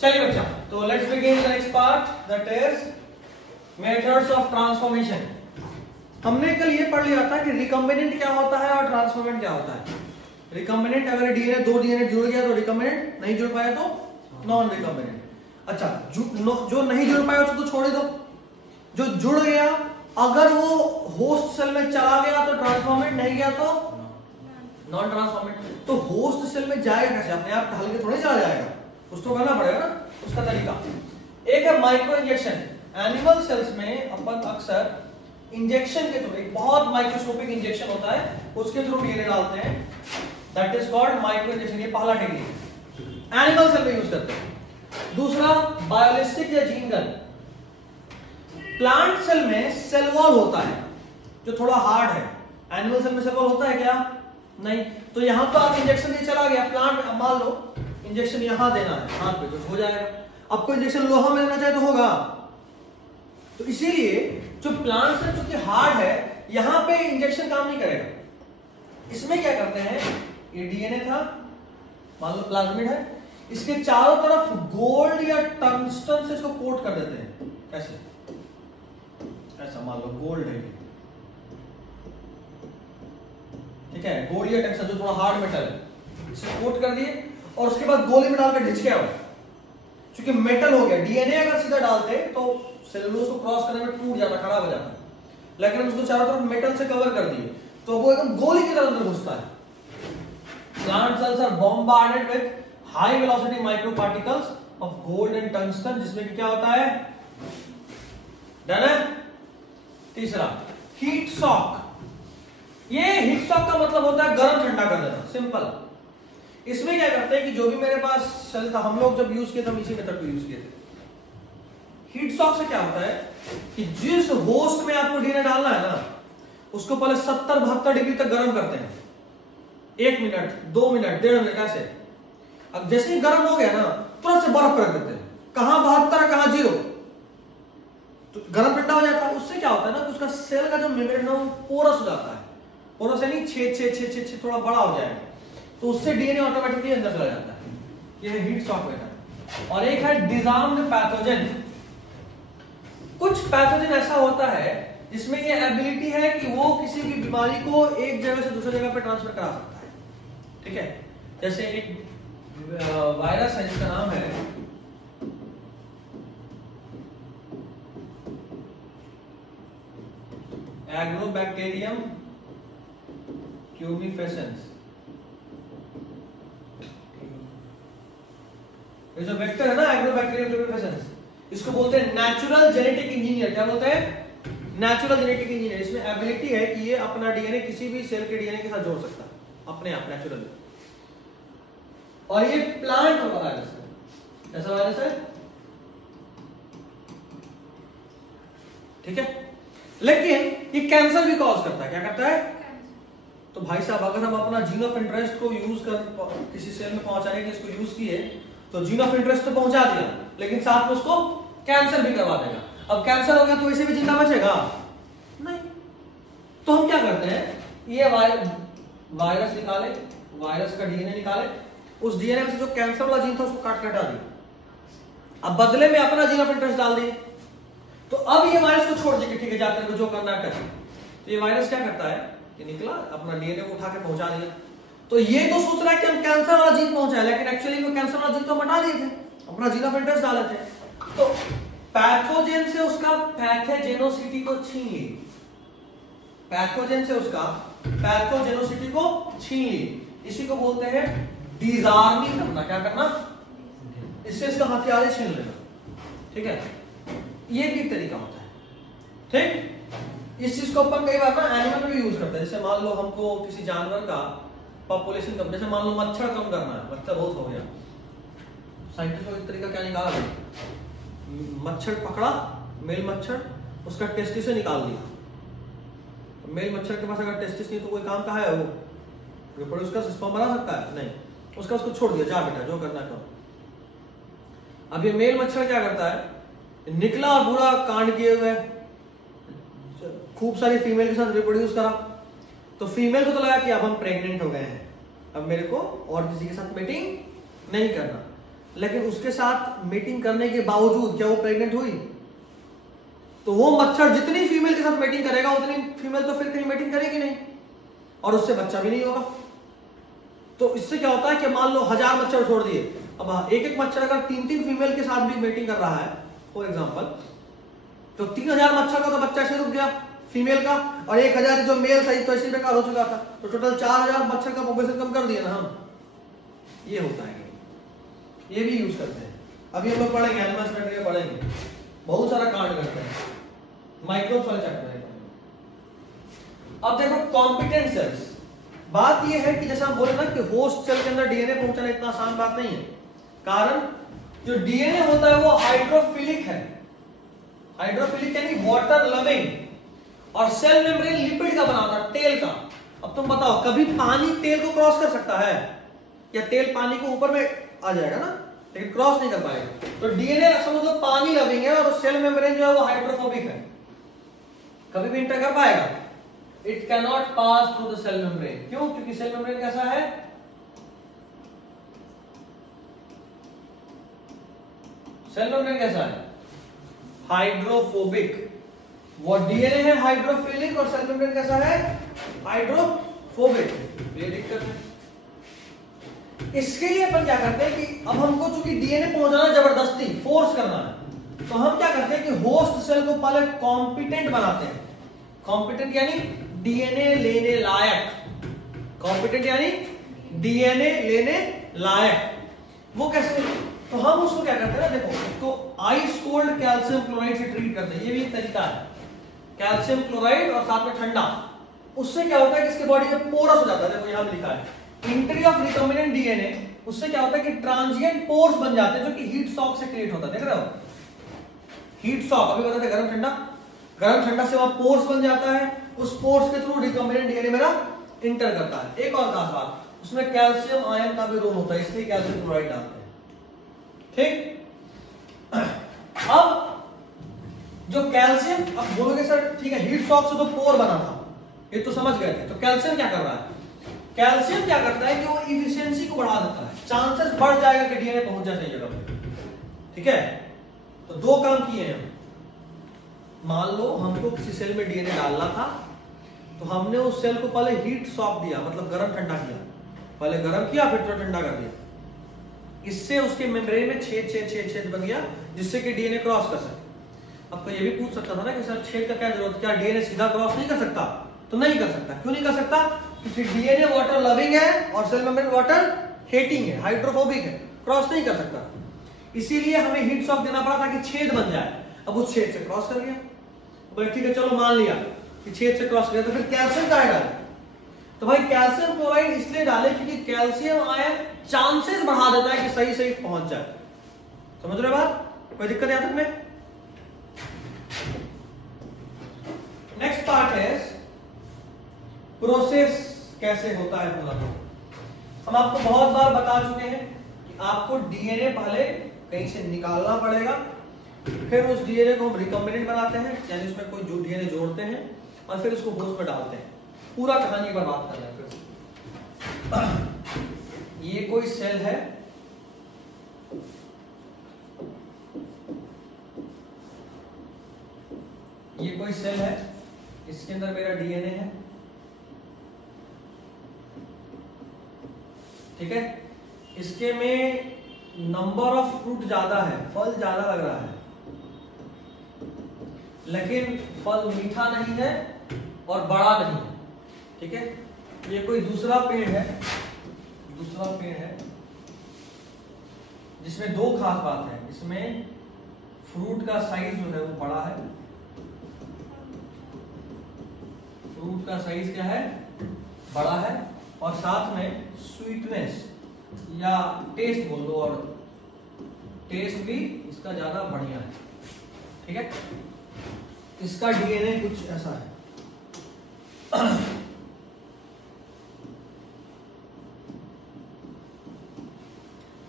चलिए बच्चा, तो let's begin the next part that is methods of transformation. हमने कल ये पढ़ लिया था कि रिकॉम्बिनेंट क्या होता है और ट्रांसफॉर्मेंट क्या होता है। रिकॉम्बिनेंट अगर डीएनए दो डीएनए जुड़ गया तो रिकॉम्बिनेंट, नहीं जुड़ पाया तो नॉन रिकॉम्बिनेंट। अच्छा, जो नहीं जुड़ पाया उसको तो छोड़ दो, जो जुड़ गया अगर वो होस्ट सेल में चला गया तो ट्रांसफॉर्मेंट, नहीं गया तो नॉन ट्रांसफॉर्मेंट। तो होस्ट सेल में जाएगा कैसे? अपने आप ढल के थोड़ी चला जाएगा, कुछ तो करना पड़ेगा ना, उसका तरीका। एक है माइक्रो इंजेक्शन। एनिमल सेल्स में अपन अक्सर इंजेक्शन के थ्रू, एक बहुत माइक्रोस्कोपिक इंजेक्शन होता है, उसके थ्रू डीएनए डालते हैं, that is called micro injection. ये पहला टेक्निक एनिमल सेल में यूज करते हैं। दूसरा बायोलिस्टिक या जीन गन। प्लांट सेल में सेल वॉल होता है जो थोड़ा हार्ड है, एनिमल सेल में सेल वॉल होता है क्या? नहीं। तो यहां तो आप इंजेक्शन नहीं चला गया, प्लांट मान लो इंजेक्शन यहां देना है हाथ पे तो हो जाएगा। आपको इंजेक्शन लोहा में लेना चाहे तो होगा। तो इसीलिए जो प्लांट सेल चूंकि हार्ड है, यहां पे इंजेक्शन काम नहीं करेगा। इसमें क्या करते हैं, ये डीएनए था, मान लो प्लाज्मिड है, इसके चारों तरफ गोल्ड या टंगस्टन से इसको कोट कर देते हैं। कैसे? ऐसा मान लो गोल्ड है, ठीक है, गोल्ड या टंगस्टन जो थोड़ा हार्ड मेटल है, इसे कोट कर दिए और उसके बाद गोली में डालकर ढिंच गया। क्योंकि मेटल हो गया, डीएनए अगर सीधा डालते तो सेलुलोज को क्रॉस करने में टूट जाता, खराब हो जाता, लेकिन हम उसको चारों तरफ मेटल से कवर कर दिए तो वो एकदम गोली की तरह अंदर घुसता है। Plant cells are bombarded with high velocity micro particles of gold and tungsten, जिसमें क्या होता है, डन है। तीसरा हीट शॉक। ये हीट शॉक का मतलब होता है गर्म ठंडा कर देना, सिंपल। इसमें क्या करते हैं कि जो भी मेरे पास सेल था, हम लोग जब यूज किए थे हम इसी मेथड को यूज किए थे। हीट शॉक से क्या होता है कि जिस होस्ट में आपको डीएनए डालना है ना, उसको पहले 70-72 डिग्री तक गर्म करते हैं, 1 मिनट 2 मिनट 1.5 मिनट ऐसे। अब जैसे ही गर्म हो गया ना, तुरंत से बर्फ रख देते हैं, कहां 72 कहां 0, तो गर्म ठंडा हो जाता है। उससे क्या होता है ना, उसका सेल का जो मेम्ब्रेन है वो पोरस हो जाता है, पोरस यानी छेद थोड़ा बड़ा हो जाएगा, तो उससे डीएनए ऑटोमेटिकली अंदर चला जाता है। ये है हीट शॉक मेथड। और एक है डिजार्म्ड पैथोजन। कुछ पैथोजन ऐसा होता है जिसमें ये एबिलिटी है कि वो किसी भी बीमारी को एक जगह से दूसरी जगह पे ट्रांसफर करा सकता है, ठीक है। जैसे एक वायरस है जिसका नाम है एग्रोबैक्टीरियम क्यूमिफेसेंस। ये जो वेक्टर है ना एग्रोबैक्टीरियम क्यूमिफेसेंस, इसको बोलते हैं नेचुरल जेनेटिक इंजीनियर। क्या बोलते हैं? Natural genetic engineer. इसमें एबिलिटी है कि ये अपना डीएनए किसी भी सेल के डीएनए के साथ जोड़ सकता है अपने आप, नेचुरली। और ये प्लांट का वायरस है। कैसा वायरस है? ठीक है, लेकिन ये कैंसर भी कॉज करता है। क्या करता है? तो भाई साहब, अगर हम अपना जीन ऑफ इंटरेस्ट को यूज कर किसी सेल में पहुंचाने के इसको यूज किए तो जीन ऑफ इंटरेस्ट तो पहुंचा दिया, लेकिन साथ में उसको कैंसर भी करवा देगा। अब कैंसर हो गया तो वैसे भी जिंदा बचेगा नहीं। तो हम क्या करते हैं, ये वायरस निकाले, वायरस का डीएनए निकाले, उस डीएनए में से जो कैंसर वाला जीन था उसको काट के हटा दिया, अब बदले में अपना जीन ऑफ इंटरेस्ट डाल दिए। तो अब ये वायरस को छोड़ देंगे, ठीक है, जाकर जो करना कर। तो ये वायरस क्या करता है, ये निकला, अपना डीएनए को उठा के पहुंचा दिया। तो ये तो सोच रहा है कि हम कैंसर वाला जीन पहुंचाए, लेकिन एक्चुअली वो कैंसर वाला जीन तो हटा दिए थे, अपना जीन ऑफ इंटरेस्ट डाले थे। तो पैथोजेन से उसका पैथोजेनोसिटी को छीन ली, पैथोजेन से उसका पैथोजेनोसिटी को छीन ली। इसी को बोलते हैं डिजार्मिंग करना। क्या करना? इससे इसका हथियार छीन लेना, ठीक है। ये भी तरीका होता है, ठीक। इस चीज को अपन कई बार ना एनिमल में भी यूज करते हैं। जैसे मान लो हमको किसी जानवर का पॉपुलेशन कम, जैसे मान लो मच्छर कम करना है, मच्छर बहुत हो गया, साइंटिस्ट को एक तरीका क्या निकाला, मच्छर पकड़ा, मेल मच्छर, उसका टेस्टिस से निकाल दिया। मेल मच्छर के पास अगर टेस्टिस नहीं तो कोई काम का है, वो रिप्रोड्यूस का स्पर्म बना सकता है? नहीं। उसको छोड़ दिया, जा बेटा जो करना करो। अब ये मेल मच्छर क्या करता है, निकला और पूरा कांड किए हुए खूब सारी फीमेल के साथ रिप्रोड्यूस करा, तो फीमेल को तो लगा कि अब हम प्रेग्नेंट हो गए हैं, अब मेरे को और किसी के साथ मीटिंग नहीं करना। लेकिन उसके साथ मीटिंग करने के बावजूद क्या वो प्रेग्नेंट हुई? तो वो मच्छर जितनी फीमेल के साथ मीटिंग करेगा उतनी फीमेल तो फिर कहीं मीटिंग करेगी नहीं, और उससे बच्चा भी नहीं होगा। तो इससे क्या होता है कि मान लो 1000 मच्छर छोड़ दिए, अब एक एक मच्छर अगर 3-3 फीमेल के साथ भी मीटिंग कर रहा है फॉर एग्जांपल, तो 3000 मच्छर का तो बच्चा ऐसे रुक गया फीमेल का, और 1000 जो मेल था तो ऐसे बेकार हो चुका था, तो टोटल 4000 मच्छर का पॉपुलेशन कम कर दिया ना हम। ये होता है, ये भी यूज करते हैं। अभी हम लोग पढ़ेंगे, एनिमल्स में पढ़ेंगे, बहुत सारा कांड करते हैं, माइक्रोब्स वाले चैप्टर है। अब देखो कॉम्पिटेंट सेल्स, बात ये है कि जैसे हम बोले ना कि होस्ट सेल के अंदर डीएनए पहुंचाना इतना आसान बात नहीं है। कारण जो डीएनए होता है वो हाइड्रोफिलिक है, हाइड्रोफिलिक यानी वाटर लविंग, और सेल मेम्ब्रेन लिपिड का बना होता है, तेल का। अब तुम बताओ कभी पानी तेल को क्रॉस कर सकता है? या तेल पानी को ऊपर में आ जाएगा ना, लेकिन क्रॉस नहीं कर पाएगा। तो डीएनए समझ लो पानी लविंग है, और सेल मेम्ब्रेन जो है वो हाइड्रोफोबिक है, कभी भी इंटर कर पाएगा? It can not pass through the cell membrane. क्यों? क्योंकि सेल मेम्ब्रेन कैसा है? सेल मेम्ब्रेन कैसा है? हाइड्रोफोबिक। वो डीएनए है हाइड्रोफिलिक, और सेल मेम्ब्रेन कैसा है? हाइड्रोफोबिक। ये दिक्कत है। इसके लिए अपन क्या करते हैं कि अब हमको चूंकि डीएनए पहुंचाना जबरदस्ती फोर्स करना है, तो हम क्या करते हैं कि होस्ट सेल को पहले कॉम्पिटेंट बनाते हैं। कॉम्पिटेंट यानी डीएनए लेने लायक, कॉम्पिटेंट यानी डीएनए लेने लायक। वो कैसे? तो हम उसको क्या करते हैं ना, देखो उसको आइस कोल्ड कैल्शियम क्लोराइड से ट्रीट करते हैं, ये भी एक तरीका है। कैल्शियम क्लोराइड और साथ में ठंडा, उससे क्या होता है कि इसके बॉडी में पोरस हो जाता है। देखो यहां लिखा है एंट्री ऑफ रिकॉम्बिनेंट डीएनए, उससे क्या होता है कि ट्रांजिएंट पोर्स बन जाते हैं, जो कि हीट शॉक से क्रिएट होता है। देख रहे हो हीट शॉक, अभी बताते गरम ठंडा, गरम ठंडा से वहां पोर्स बन जाता है, उस पोर्स के थ्रू रिकॉम्बिनेंट डीएनए मेरा इंटर करता है। एक और खास बात, उसमें कैल्शियम आयन का भी रोल होता है, इसलिए कैल्शियम क्लोराइड डालते हैं। ठीक, अब जो कैल्शियम, अब बोलोगे सर ठीक है हीट शॉक से तो पोर बना था, ये तो समझ गए थे। तो कैल्शियम क्या कर रहा है? कैल्शियम क्या करता है कि वो इफिशिएंसी को बढ़ा देता है, चांसेस बढ़ जाएगा कि डीएनए पहुंच जाए सही जगह पे। ठीक है, तो दो काम किए हैं। मान लो हमको किसी सेल में डीएनए डालना था, तो हमने उस सेल को पहले हीट शॉक दिया, मतलब गरम ठंडा किया, पहले गरम किया फिर थोड़ा ठंडा कर दिया। इससे उसके मेम्ब्रेन में छेद बन गया, जिससे कि डीएनए क्रॉस कर सके। अब तो ये भी पूछ सकता था ना कि सर छेद का क्या जरूरत, क्या डीएनए सीधा क्रॉस नहीं कर सकता? तो नहीं कर सकता। क्यों नहीं कर सकता? क्योंकि डीएनए वाटर लविंग है और सेल मेम्ब्रेन वाटर हेटिंग है, हाइड्रोफोबिक है, क्रॉस नहीं कर सकता। इसीलिए हमें हीट शॉक देना पड़ा ताकि छेद बन जाए। अब उस छेद से क्रॉस कर गया, बोले ठीक है चलो मान लिया कि छेद से क्रॉस कर गया, तो फिर कैल्शियम का डाले। तो भाई कैल्शियम क्लोराइड इसलिए डाले क्योंकि कैल्शियम आयन चांसेस बढ़ा देता है कि सही सही पहुंच जाए। समझ रहे बात? कोई दिक्कत यहां तक में? नेक्स्ट पार्ट है प्रोसेस कैसे होता है पूरा। हम आपको बहुत बार बता चुके हैं कि आपको डीएनए पहले कहीं से निकालना पड़ेगा, फिर उस डीएनए को हम रिकॉम्बिनेंट बनाते हैं, यानी उसमें कोई जो डीएनए जोड़ते हैं और फिर उसको होस्ट में डालते हैं। पूरा कहानी पर बात कर रहे हैं। फिर ये कोई सेल है, ये कोई सेल है, इसके अंदर मेरा डीएनए है। ठीक है, इसके में नंबर ऑफ फ्रूट ज्यादा है, फल ज्यादा लग रहा है, लेकिन फल मीठा नहीं है और बड़ा नहीं है। ठीक है, ये कोई दूसरा पेड़ है, दूसरा पेड़ है जिसमें दो खास बात है। इसमें फ्रूट का साइज जो है वो बड़ा है, फ्रूट का साइज क्या है? बड़ा है, और साथ में स्वीटनेस या टेस्ट बोल दो, और टेस्ट भी इसका ज्यादा बढ़िया है। ठीक है, इसका डीएनए कुछ ऐसा है।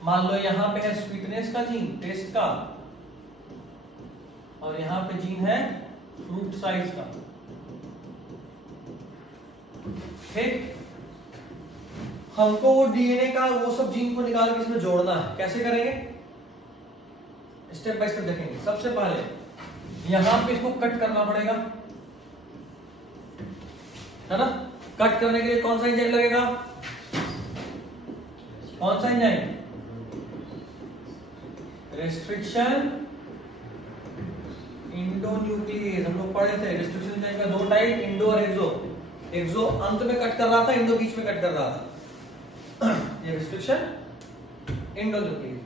मान लो यहां पे है स्वीटनेस का जीन, टेस्ट का, और यहां पे जीन है फ्रूट साइज का। ठीक, हमको वो डीएनए का वो सब जीन को निकाल के इसमें जोड़ना है। कैसे करेंगे? स्टेप बाय स्टेप देखेंगे। सबसे पहले यहां पे इसको कट करना पड़ेगा, है ना। कट करने के लिए कौन सा एंजाइम लगेगा, कौन सा एंजाइम, रेस्ट्रिक्शन इंडोन्यूक्लियेज। हम लोग पढ़े थे रेस्ट्रिक्शन एंजाइम का दो टाइप, इंडो और एक्सो। एक्सो अंत में कट कर रहा था, इंडो बीच में कट कर रहा था। ये रेस्ट्रिक्शन इंडोन्यूक्लियेज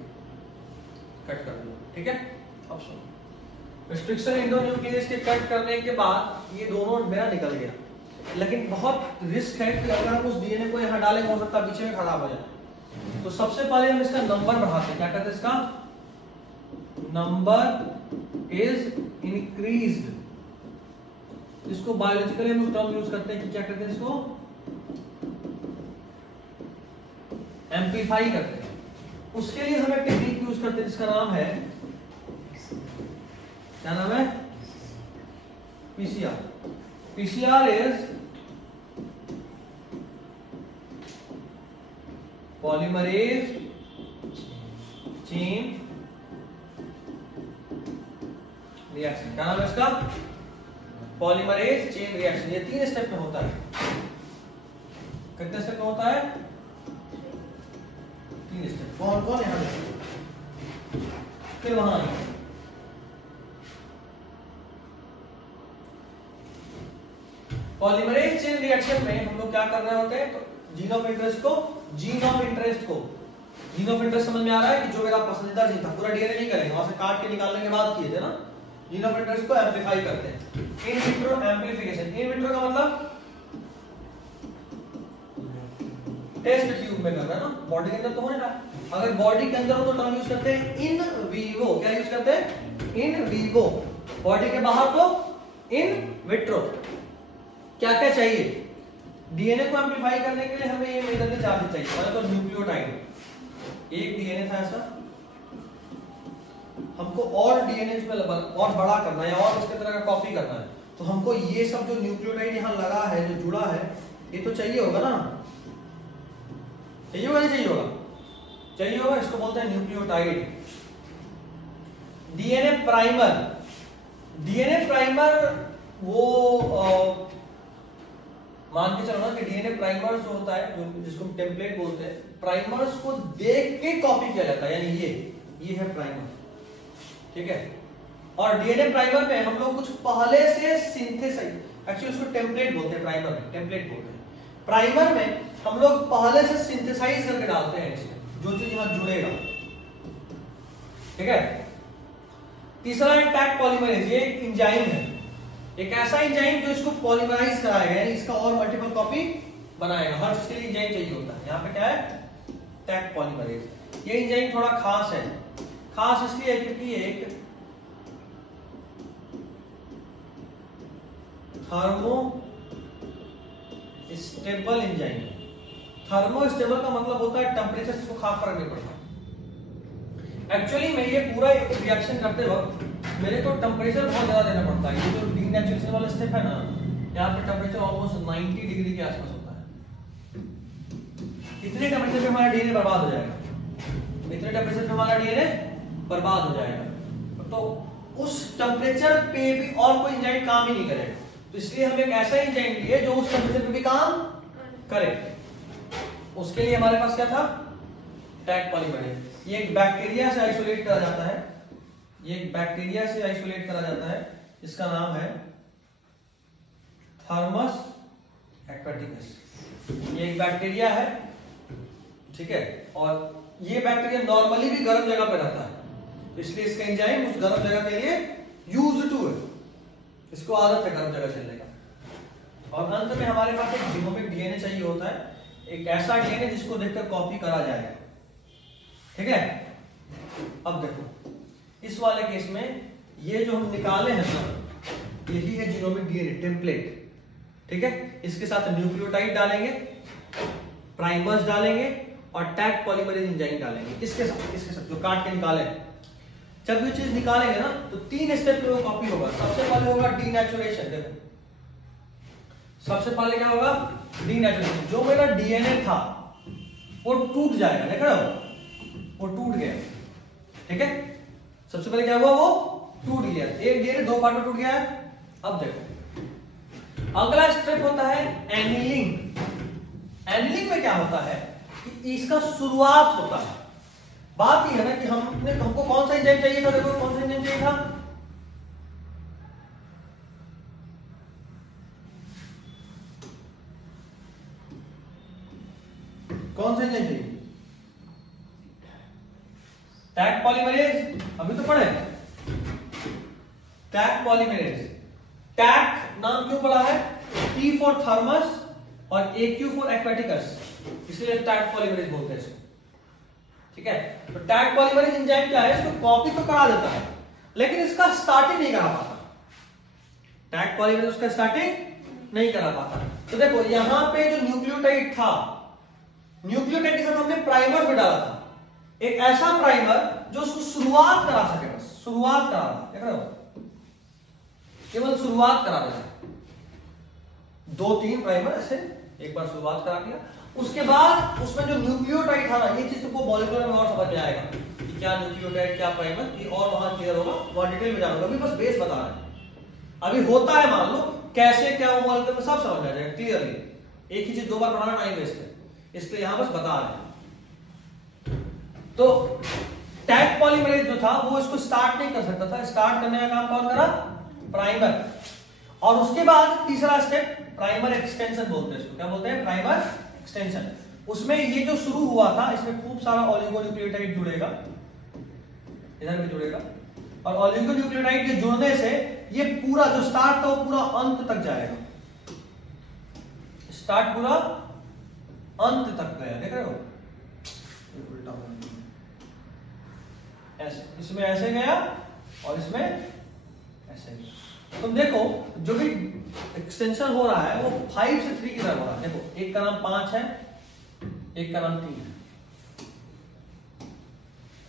कट कर दो, ठीक है। अब सुनो, रेस्ट्रिक्शन इंडोन्यूक्लियेज के कट करने के बाद ये दोनों मेरा निकल गया, लेकिन बहुत रिस्क है कि अगर हम उस डीएनए को यहाँ डालें हो सकता है पीछे में खराब हो जाए। तो सबसे पहले हम इसका नंबर बढ़ाते हैं। क्या करते हैं, इसका नंबर इज इंक्रीज्ड। इसको बायोलॉजिकली हम टर्म यूज करते हैं कि क्या करते हैं, इसको एम्पलीफाई करते हैं। उसके लिए हम एक टेक्निक यूज करते हैं जिसका नाम है, क्या नाम है, PCR. PCR is polymerase chain reaction. क्या नाम है इसका, पॉलीमरेज चेन रिएक्शन। ये 3 स्टेप में होता है। कितने स्टेप में होता है, 3 स्टेप। कौन कौन यहां देखिए, फिर वहां आएंगे। पॉलीमरेज चेन रिएक्शन में हम लोग क्या कर रहे होते हैं, तो जीन ऑफ इंटरेस्ट को जीन ऑफ इंटरेस्ट समझ में आ रहा है कि जो मेरा पसंदीदा जीन था, पूरा डीएनए नहीं करेंगे, वहां से काट के निकालने के बाद किए थे ना। जीन ऑफ इंटरेस्ट को एम्पलीफाई करते हैं, in vitro amplification. In vitro का मतलब टेस्ट ट्यूब में कर रहा है ना, बॉडी के अंदर तो होने रहा। अगर बॉडी के अंदर हो तो टर्म यूज करते हैं इन वीवो। क्या यूज करते हैं, इन वीवो। बॉडी के बाहर तो इन विट्रो। क्या क्या चाहिए डीएनए को एम्पलीफाई करने के लिए, हमें ये मेजरली चार्ज चाहिए। पहले तो न्यूक्लियोटाइड, एक डीएनए था ऐसा, हमको और डीएनए में और बड़ा करना है और उसके तरह का कॉपी करना है, तो हमको ये सब जो न्यूक्लियोटाइड यहाँ लगा है, जो जुड़ा है, ये तो चाहिए होगा ना, चाहिए होगा नहीं चाहिए होगा, चाहिए होगा। इसको बोलते हैं nucleotide. DNA primer, DNA primer वो मान के चलो ना कि डीएनए प्राइमर जो होता है, जो जिसको हम टेम्पलेट बोलते हैं, प्राइमर्स को देख के कॉपी किया जाता है, यानी ये है प्राइमर, ठीक है। और डीएनए प्राइमर में हम लोग कुछ पहले से सिंथेसाइज, एक्चुअली उसको टेम्पलेट बोलते हैं, प्राइमर में टेम्पलेट बोलते हैं। प्राइमर में हम लोग पहले से सिंथेसाइज करके डालते हैं इसमें, जो चीज यहां जुड़ेगा, ठीक है। तीसरा है टैग पॉलीमरेज। ये एक एंजाइम है, एक ऐसा एंजाइम जो इसको पॉलीमराइज कराएगा, यानी इसका और मल्टीपल कॉपी बनाएगा। हर चीज के लिए एंजाइम चाहिए होता है। यहाँ पे क्या है, टैग पॉलीमरेज। ये एंजाइम थोड़ा खास है, खास इसलिए क्योंकि एक थर्मो स्टेबल एंजाइम है। थर्मो स्टेबल का मतलब होता है टेम्परेचर से खास फर्क नहीं पड़ता। एक्चुअली मैं ये पूरा रिएक्शन करते वक्त मेरे को टेम्परेचर बहुत ज्यादा देना पड़ता है। ये जो डीनेचुरेशन वाला स्टेप है ना, यहाँ पे टेम्परेचर ऑलमोस्ट 90 डिग्री के आसपास होता है। इतने टेम्परेचर पे हमारा डीएनए बर्बाद हो जाएगा, इतने टेम्परेचर पे हमारा डीएनए बर्बाद हो जाएगा। तो उस टेम्परेचर पे भी और कोई एंजाइम काम ही नहीं करेगा, तो इसलिए हम एक ऐसा एंजाइम लिए जो उस टेम्परेचर पे भी काम करे। उसके लिए हमारे पास क्या था, टैग पॉलीमरेज। ये एक बैक्टीरिया से आइसोलेट करा जाता है, ये एक बैक्टीरिया से आइसोलेट करा जाता है, इसका नाम है थर्मस एक्वाटिकस। ये एक बैक्टीरिया है, ठीक है। और ये बैक्टीरिया नॉर्मली भी गर्म जगह पर रहता है, तो इसलिए इसका एंजाइम उस गर्म जगह के लिए यूज टू है, इसको आदत है गर्म जगह चलने का। और अंत में हमारे पास एक जीनोमिक डीएनए चाहिए होता है, एक ऐसा डीएनए जिसको देखकर कॉपी करा जाएगा, ठीक है। अब देखो इस वाले केस में ये जो हम निकाले हैं ना, यही है जीनोमिक डीएनए टेम्पलेट, ठीक है। इसके साथ न्यूक्लियोटाइड डालेंगे, प्राइमर्स डालेंगे और टैग पॉलीमरेज एंजाइम डालेंगे इसके साथ जो काट के निकाले। जब ये चीज निकालेंगे ना तो 3 स्टेप में वो कॉपी होगा। सबसे पहले होगा डीनेचुरेशन। देखो सबसे पहले क्या होगा, डीनेचुरेशन। जो मेरा डीएनए था वो टूट जाएगा, देख रहे हो, वो टूट गया, ठीक है। सबसे पहले क्या हुआ, वो टूट गया, एक डीएनए दो पार्ट में टूट गया है। अब देखो अगला स्टेप होता है एनीलिंग। एनीलिंग में क्या होता है कि इसका शुरुआत होता है। बात यह है ना कि हमको कौन सा एंजाइम चाहिए था, देखो कौन सा एंजाइम चाहिए था, कौन सा एंजाइम चाहिए, टैग पॉलीमरेज, अभी तो पढ़े टैग पॉलीमरेज। टैग नाम क्यों पड़ा है, T फॉर थर्मस और AQ फॉर एक्वेटिकस, इसलिए टैग पॉलीमरेज बोलते हैं इसको, ठीक है। तो टैग पॉलीमरेज एंजाइम क्या है, इसको कॉपी तो करा देता है लेकिन इसका स्टार्टिंग नहीं करा पाता। टैग पॉलीमरेज उसका स्टार्टिंग नहीं करा पाता। तो देखो यहां पे जो न्यूक्लियोटाइड था, न्यूक्लियोटाइड के साथ हमने प्राइमर भी डाला था, एक ऐसा प्राइमर जो उसको शुरुआत करा सके, बस शुरुआत करा, देख रहे हो, केवल शुरुआत करा देता, दो तीन प्राइमर ऐसे एक बार शुरुआत करा दिया। उसके बाद उसमें जो न्यूक्लियोटाइड था ना, ये चीज तुमको मॉलिक्यूलर में और समझ में आएगा कि क्या न्यूक्लियोटाइड क्या प्राइमर, ये और वहां क्लियर होगा, वहां डिटेल में जानूंगा, अभी बस बेस बता रहा है। अभी होता है मान लो कैसे क्या वो मॉलिक्यूलर में सब समझ में आ जाएगा क्लियरली, एक ही चीज दो बार पढ़ाना टाइम वेस्ट है, इसलिए यहां बस बता रहे हैं। तो टैग पॉलीमरेज जो था वो इसको स्टार्ट नहीं कर सकता था, स्टार्ट करने का काम कौन करा, प्राइमर। और उसके बाद तीसरा स्टेप प्राइमर एक्सटेंशन बोलते हैं इसको, क्या बोलते हैं, प्राइमर एक्सटेंशन। उसमें ये जो शुरू हुआ था इसमें खूब सारा ओलिगोन्यूक्लियोटाइड जुड़ेगा, इधर भी जुड़ेगा, और ओलिगोन्यूक्लियोटाइड के जुड़ने से ये पूरा जो स्टार्ट था वो पूरा अंत तक जाएगा, स्टार्ट पूरा अंत तक गया, देख रहे हो, उल्टा ऐसे, इसमें ऐसे गया और इसमें ऐसे गया। तुम देखो जो भी एक्सटेंशन हो रहा है वो 5 से 3 की तरफ हो रहा है। देखो एक का नाम 5 है, एक का नाम 3 है,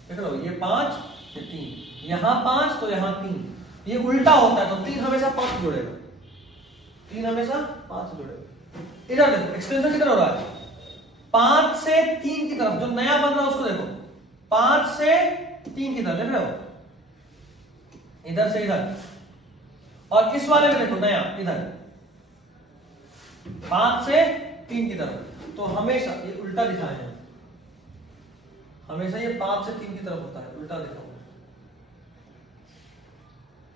देख लो, ये 5 ये 3, यहां 5 तो यहां 3, ये उल्टा होता है, तो 3 हमेशा 5 जुड़ेगा, 3 हमेशा 5 से जुड़ेगा। इधर देखो एक्सटेंशन किधर हो रहा है, 5 से 3 की तरफ, जो नया बन रहा है उसको देखो, 5 से 3 की तरफ, देख रहे हो, इधर से इधर, और इस वाले में देखो नया इधर 5 से 3 की तरफ। तो हमेशा ये उल्टा दिखाया है, हमेशा ये 5 से 3 की तरफ होता है, उल्टा दिखा हुआ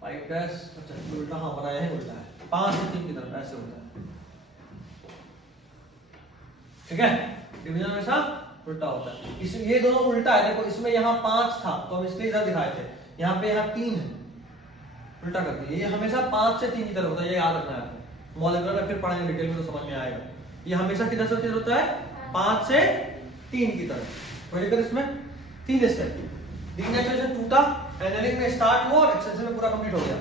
5 डैश, अच्छा उल्टा, हाँ बनाया है उल्टा है, 5 से 3 की तरफ ऐसे होता है, ठीक है, डिवीजन हमेशा उल्टा होता है। इसमें ये दोनों उल्टा है, देखो इसमें यहाँ 5 था तो हम इसलिए इधर दिखाए थे, यहाँ पे यहाँ 3 है, उल्टा कर दिया, ये हमेशा 5 से 3 की तरफ होता है, ये याद रखना है, मॉलिक्यूलर में फिर पढ़ेंगे डिटेल में तो समझ में आएगा। ये हमेशा किधर से किधर होता है, 5 से 3 की तरफ। वही इसमें 3 स्टेप, डीनेचुरेशन टूटा, एनालिंग में स्टार्ट हुआ और एक्सटेंशन में पूरा कंप्लीट हो गया।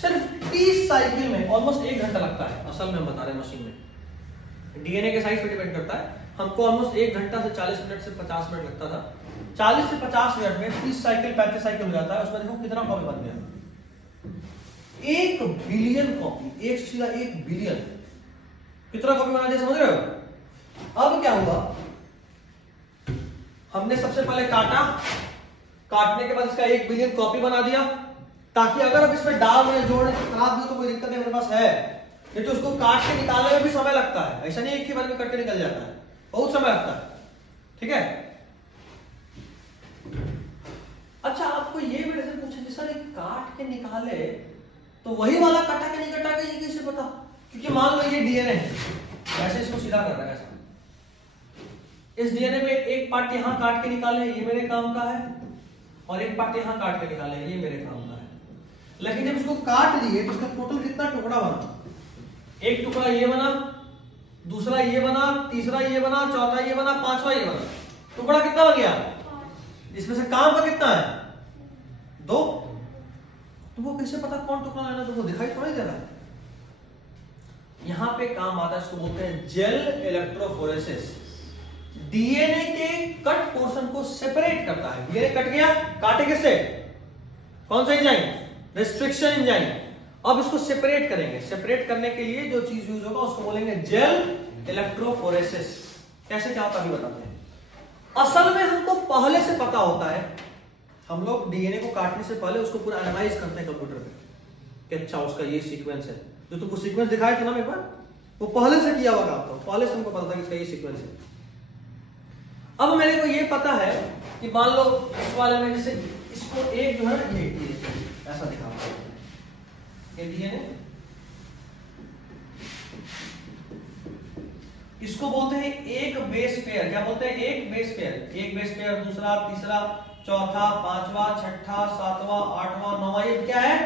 सिर्फ 30 साइकिल में ऑलमोस्ट 1 घंटा लगता है, असल में हम बता रहे हैं मशीन में, डीएनए के साइज पे डिपेंड करता है, हमको ऑलमोस्ट 1 घंटा से 40 मिनट से 50 मिनट लगता था। 40 से 50 मिनट में 30 साइकिल 35 साइकिल हो जाता है। उसमें देखो कितना कॉपी बन गया, 1 बिलियन कॉपी, 1 बिलियन, कितना कॉपी बना दिया, समझ रहे हो। अब क्या हुआ, हमने सबसे पहले काटा, काटने के बाद इसका 1 बिलियन कॉपी बना दिया, ताकि अगर अब इसमें डाल में जोड़ने खराब हो तो कोई दिक्कत नहीं, मेरे पास है। नहीं तो उसको काट के निकालने में भी समय लगता है, ऐसा नहीं एक ही बार में कट के निकल जाता है, बहुत समय लगता है, ठीक है। अच्छा आपको ये भी ऐसे पूछे सर काट के निकाले तो वही वाला काटा के नहीं कटा के ये कैसे पता, क्योंकि मान लो ये डीएनए है, ऐसे इसको सीधा कर रहा है, ऐसा इस डीएनए में एक पार्ट यहां काट के निकाले, ये मेरे काम का है, और एक पार्ट यहां काट के निकाले, ये मेरे काम का है। लेकिन जब इसको काट दिए तो इसका टोटल कितना टुकड़ा बना, एक टुकड़ा ये बना, दूसरा ये बना, तीसरा ये बना, चौथा ये बना, पांचवा ये बना, टुकड़ा कितना बन गया, इसमें से काम का कितना है, 2। तो वो कैसे पता कौन टुकड़ा लेना, तो वो दिखाई थोड़ा ही दे रहा है। यहां पे काम आता है, इसको बोलते हैं जेल इलेक्ट्रोफोरेसिस। डीएनए के कट पोर्शन को सेपरेट करता है, डीएनए कट गया, काटे किससे, कौन सा एंजाइम, रिस्ट्रिक्शन एंजाइम। अब इसको सेपरेट करेंगे, सेपरेट करने के लिए जो चीज यूज होगा उसको बोलेंगे जेल हम लोग डीएनए को काटने से पहले उसको पूरा एनालाइज करते हैं कंप्यूटर में कि अच्छा उसका ये सीक्वेंस है। जो तुमको सीक्वेंस दिखाया था ना एक बार, वो पहले से किया होगा आपको, पहले से हमको पता था कि इसका ये सीक्वेंस है। अब मेरे को ये पता है कि मान लो इस वाले में जैसे इसको एक जो है ना ये ऐसा दिखा हुआ है, ये डीएनए, इसको बोलते हैं एक बेस पेयर। क्या बोलते हैं? एक बेस पेयर। एक बेस पेयर, दूसरा, तीसरा, चौथा, पांचवा, छठा, सातवां, आठवां, नौवां, ये क्या है?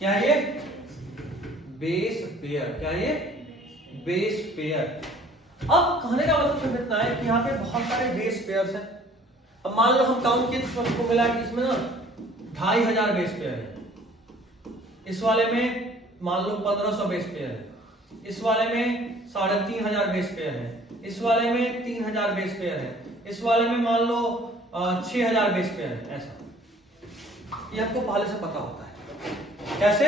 क्या ये? Base pair. क्या ये? Base pair. अब कहने का मतलब सिर्फ इतना है कि यहाँ पे बहुत सारे बेस पेयर्स हैं। अब मान लो हम काउंट किए तो हमको मिला कि इसमें ना 2500 बेस पेयर है। इस वाले में मान लो 1500 बेस पेयर है। इस वाले में 3500 बेस पेयर है। इस वाले में 3000 बेस पेयर है। इस वाले में मान लो 6000 बेस पेयर है। ऐसा ये आपको पहले से पता होता है। कैसे?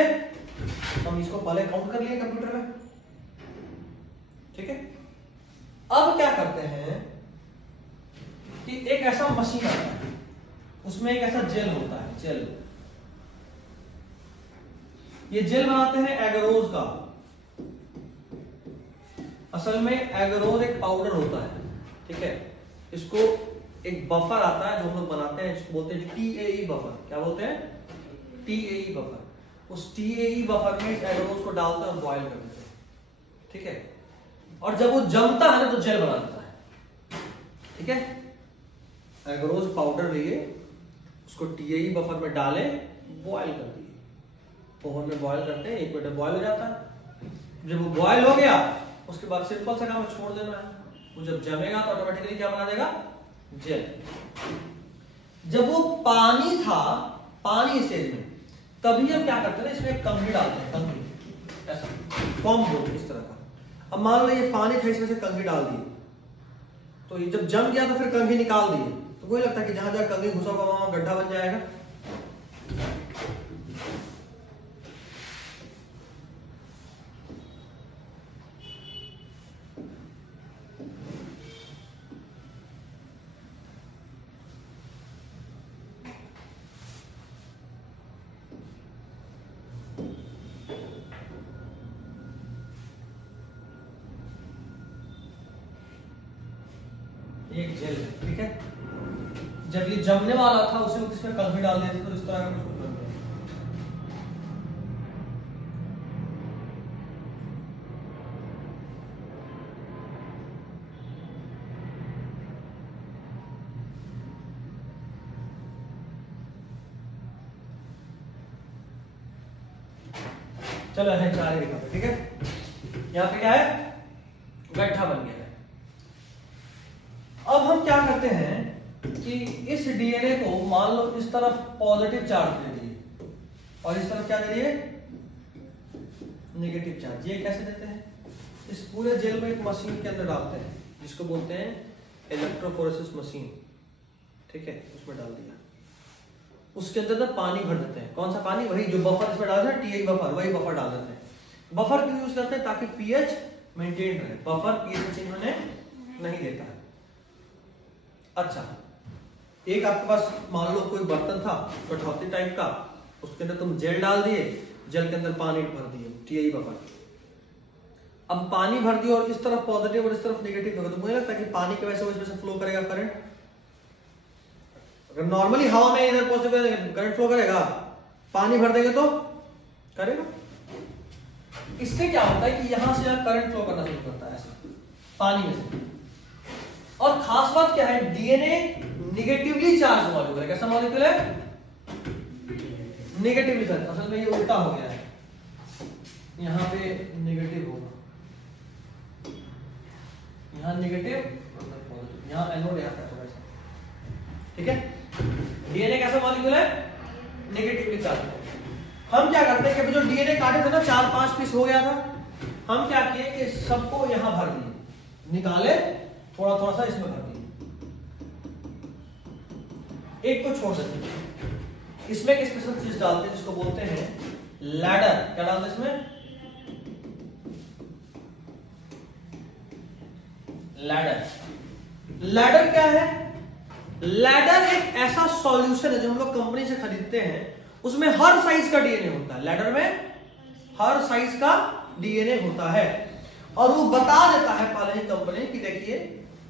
हम इसको पहले काउंट कर लिए कंप्यूटर में, ठीक है। अब क्या करते हैं कि एक ऐसा मशीन आता है, उसमें एक ऐसा जेल होता है, जेल। ये जेल बनाते हैं एगरोज का। असल में एगरोज एक पाउडर होता है, ठीक है। इसको एक बफर आता है जो हम लोग बनाते हैं, इसको बोलते हैं TAE बफर। क्या बोलते हैं? TAE buffer. उस TAE बफर में इस एगरोज को डालते हैं और बॉयल कर देते हैं, ठीक है। और जब वो जमता है ना तो जेल बना देता है, ठीक है। एगरोज पाउडर लिए, उसको TAE बफर में डाले, बॉयल कर दिए। ओवन में बॉयल करते हैं, 1 मिनट में बॉयल हो जाता है। जब वो बॉयल हो गया उसके बाद सिंपल सा काम छोड़ देना है। वो जब जमेगा तो ऑटोमेटिकली क्या बना देगा? जेल। जब वो पानी था, पानी स्टेज में, तभी हम क्या करते हैं, इसमें कंघी डालते हैं। कंघी ऐसा फॉर्म हो इस तरह का। अब मान लो ये पानी था, इसमें से कंघी डाल दी, तो ये जब जम गया तो फिर कंघी निकाल दी, तो वही लगता है कि जहां जहां कंघी घुसा होगा वहां गड्ढा बन जाएगा। एक जेल है, ठीक है। जब ये जमने वाला था उसे इसमें कंघी डाल दिया तो इस तरह का कुछ बन गया। चलो है 4 रेखा पे, ठीक है। यहाँ पे क्या है? गड्ढा बन गया है। अब हम क्या करते हैं कि इस डीएनए को मान लो इस तरफ पॉजिटिव चार्ज दे दिए और इस तरफ क्या दे दिए? Negative charge. ये कैसे देते हैं? इस पूरे जेल में एक मशीन के अंदर डालते हैं जिसको बोलते हैं इलेक्ट्रोफोरेसिस मशीन, ठीक है। उसमें डाल दिया, उसके अंदर ना पानी भर देते हैं। कौन सा पानी? वही जो बफर इसमें डालते हैं, TAE बफर, वही बफर डाल देते हैं। बफर क्यों यूज करते हैं? ताकि पीएच मेंटेन रहे। बफर पीएच चेंज होने नहीं देता है। अच्छा, एक आपके पास मान लो कोई बर्तन था कठौती टाइप का, उसके अंदर तुम जेल डाल दिए, जेल के अंदर पानी भर दिए, TAE बफर। अब पानी भर दिया और इस तरफ पॉजिटिव और इस तरफ नेगेटिव होगा, तो मुझे लगता है कि पानी की वजह से इसमें से फ्लो करेगा करंट। अगर नॉर्मली हवा में इधर पॉजिटिव करंट फ्लो करेगा, पानी भर देंगे तो करेगा। इससे क्या होता है कि यहां से यहां करंट फ्लो करना शुरू करता है ऐसे पानी में से। और खास बात क्या है? डीएनए निगेटिवली चार्ज मॉलिक्यूल है। कैसा मॉलिक्यूल है? Negatively charge. असल में ये उल्टा हो गया है, यहां पे नेगेटिव होगा, यहां नेगेटिव, यहां एनोड, यहां कैथोड, ठीक है। डीएनए कैसा मॉलिक्यूल है? Negatively charge. हम क्या करते हैं कि जो डीएनए काटे थे ना 4-5 पीस हो गया था, हम क्या किए कि सबको यहां भर दिए, निकाले, थोड़ा थोड़ा सा इसमें भर दिए, एक को छोड़ देते हैं। इसमें एक स्पेशल चीज डालते हैं जिसको बोलते हैं लैडर। क्या डालते हैं इसमें? लैडर। लैडर क्या है? लैडर एक ऐसा सॉल्यूशन है जो हम लोग कंपनी से खरीदते हैं, उसमें हर साइज का डीएनए होता है। लैडर में हर साइज का डीएनए होता है और वो बता देता है पहले ही कंपनी कि देखिए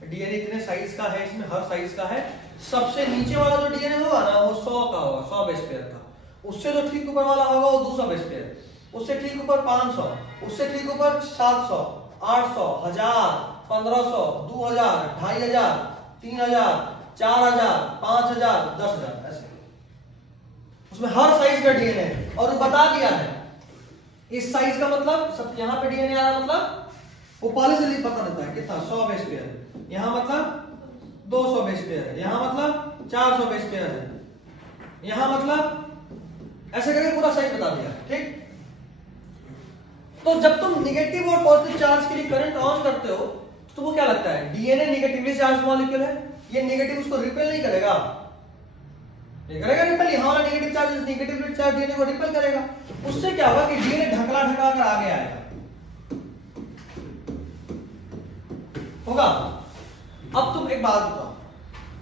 डीएनए इतने साइज का है, इसमें हर साइज का है। सबसे नीचे वाला जो डीएनए होगा ना वो 100 का होगा, 100 बेस पेयर का। उससे जो ठीक ऊपर वाला होगा वो 200 बेस पेयर, उससे ठीक ऊपर 500, उससे ठीक ऊपर 700, 800, 1000, 1500, 2000, 2500, 3000, 4000, 5000, 10,000 ऐसे। उसमें हर साइज का डीएनए है और वो बता दिया है इस साइज का मतलब सब यहाँ पे डीएनए आ रहा मतलब वो पहले से पता देता है कितना 100 बेस पेयर, यहाँ मतलब 200 बेस पेयर है, यहाँ मतलब 400 बेस पेयर है, यहाँ मतलब ऐसे करके पूरा साइज बता दिया। ठीक, तो जब तुम निगेटिव और पॉजिटिव चार्ज के लिए करंट ऑन करते हो तो वो क्या लगता है? डीएनए निगेटिवली चार्ज मॉलिक्यूल है, ये निगेटिव उसको रिपेल नहीं करेगा, ये करेगा रिपेल। यहाँ वाला negative charge negative charge DNA को रिपेल करेगा। उससे क्या होगा कि डीएनए ढकला ढकला कर आगे आएगा होगा। अब तुम एक बात बताओ,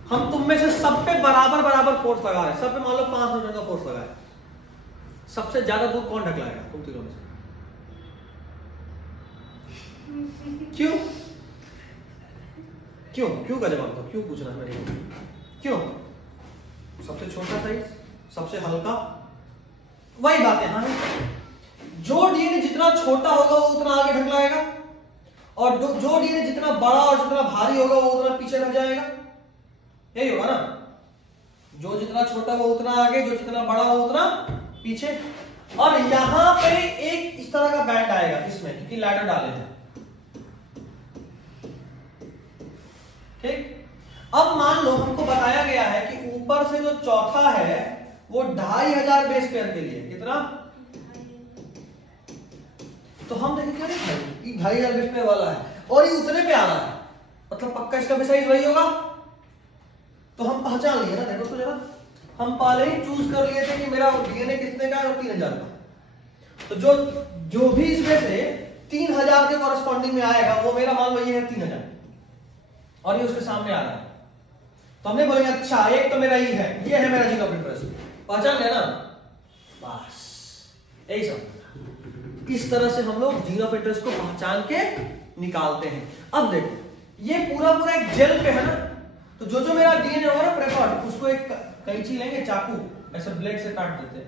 हम तुम में से सब पे बराबर बराबर फोर्स लगा है, सब पे मान लो 5 न्यूटन का फोर्स लगा है, सबसे ज्यादा दूर कौन ढकलाएगा तुम तीनों में से? क्यों क्यों क्यों का जवाब दो, क्यों पूछना है मेरे को? क्यों? सबसे छोटा साइज, सबसे हल्का, वही बात है। हाँ, जो डीएनए जितना छोटा होगा वो उतना आगे ढकलाएगा और जो डीएनए जितना बड़ा और जितना भारी होगा वो उतना पीछे रह जाएगा। यही होगा ना, जो जितना छोटा वो उतना आगे, जो जितना बड़ा वो उतना पीछे। और यहां पे एक इस तरह का बैंड आएगा इसमें, क्योंकि लैडर डाले हैं। ठीक, अब मान लो हमको बताया गया है कि ऊपर से जो चौथा है वो 2500 बेस पेयर के लिए कितना, तो हम देखेंगे अरे भाई ये 2500 बेस पेयर वाला है और ये उतने पे आ रहा है, मतलब पक्का इसका भी साइज वही होगा। तो हम पहचान लिए ना, देखो तो जरा, हम पहले ही चूज कर लिए थे कि मेरा डीएनए कितने का है और 3000 का। तो जो भी इसमें से 3000 के कॉरेस्पॉन्डिंग में आएगा वो मेरा मान लो ये है 3000 और ये उसके सामने आ रहा है, तो हमने बोलेंगे अच्छा एक तो मेरा ही है, ये है मेरा जीन ऑफ इंटरेस्ट। पहचान लिया ना, बस यही सब। इस तरह से हम लोग जीन ऑफ इंटरेस्ट को पहचान के निकालते हैं। अब देखो ये पूरा एक जेल पे है ना, तो जो मेरा डीएनए होगा ना प्रेफर्ड, उसको एक कैंची लेंगे, चाकू ऐसे ब्लेड से काट देते हैं,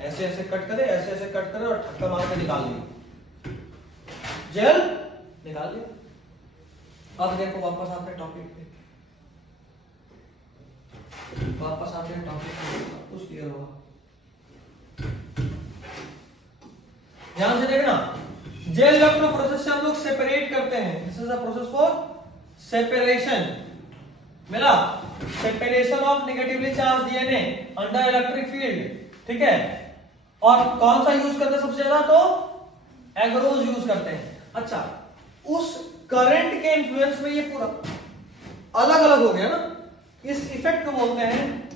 ऐसे ऐसे कट करे, ऐसे कट करे और ठक्का मार के निकाल लिए, जेल निकाल लिया। अब देखो वापस आते हैं टॉपिक पे, वापस आते हैं टॉपिक पे, सब कुछ क्लियर होगा। ध्यान से देखना, जेल इलेक्ट्रो प्रोसेस से हम लोग सेपरेट करते हैं। This is a process for separation, मिला, separation of negatively charge DNA under electric field. ठीक है, और कौन सा यूज करते हैं सबसे ज्यादा? तो एग्रोज यूज करते हैं। अच्छा, उस करंट के इन्फ्लुएंस में ये पूरा अलग अलग हो गया ना, इस इफेक्ट को बोलते हैं,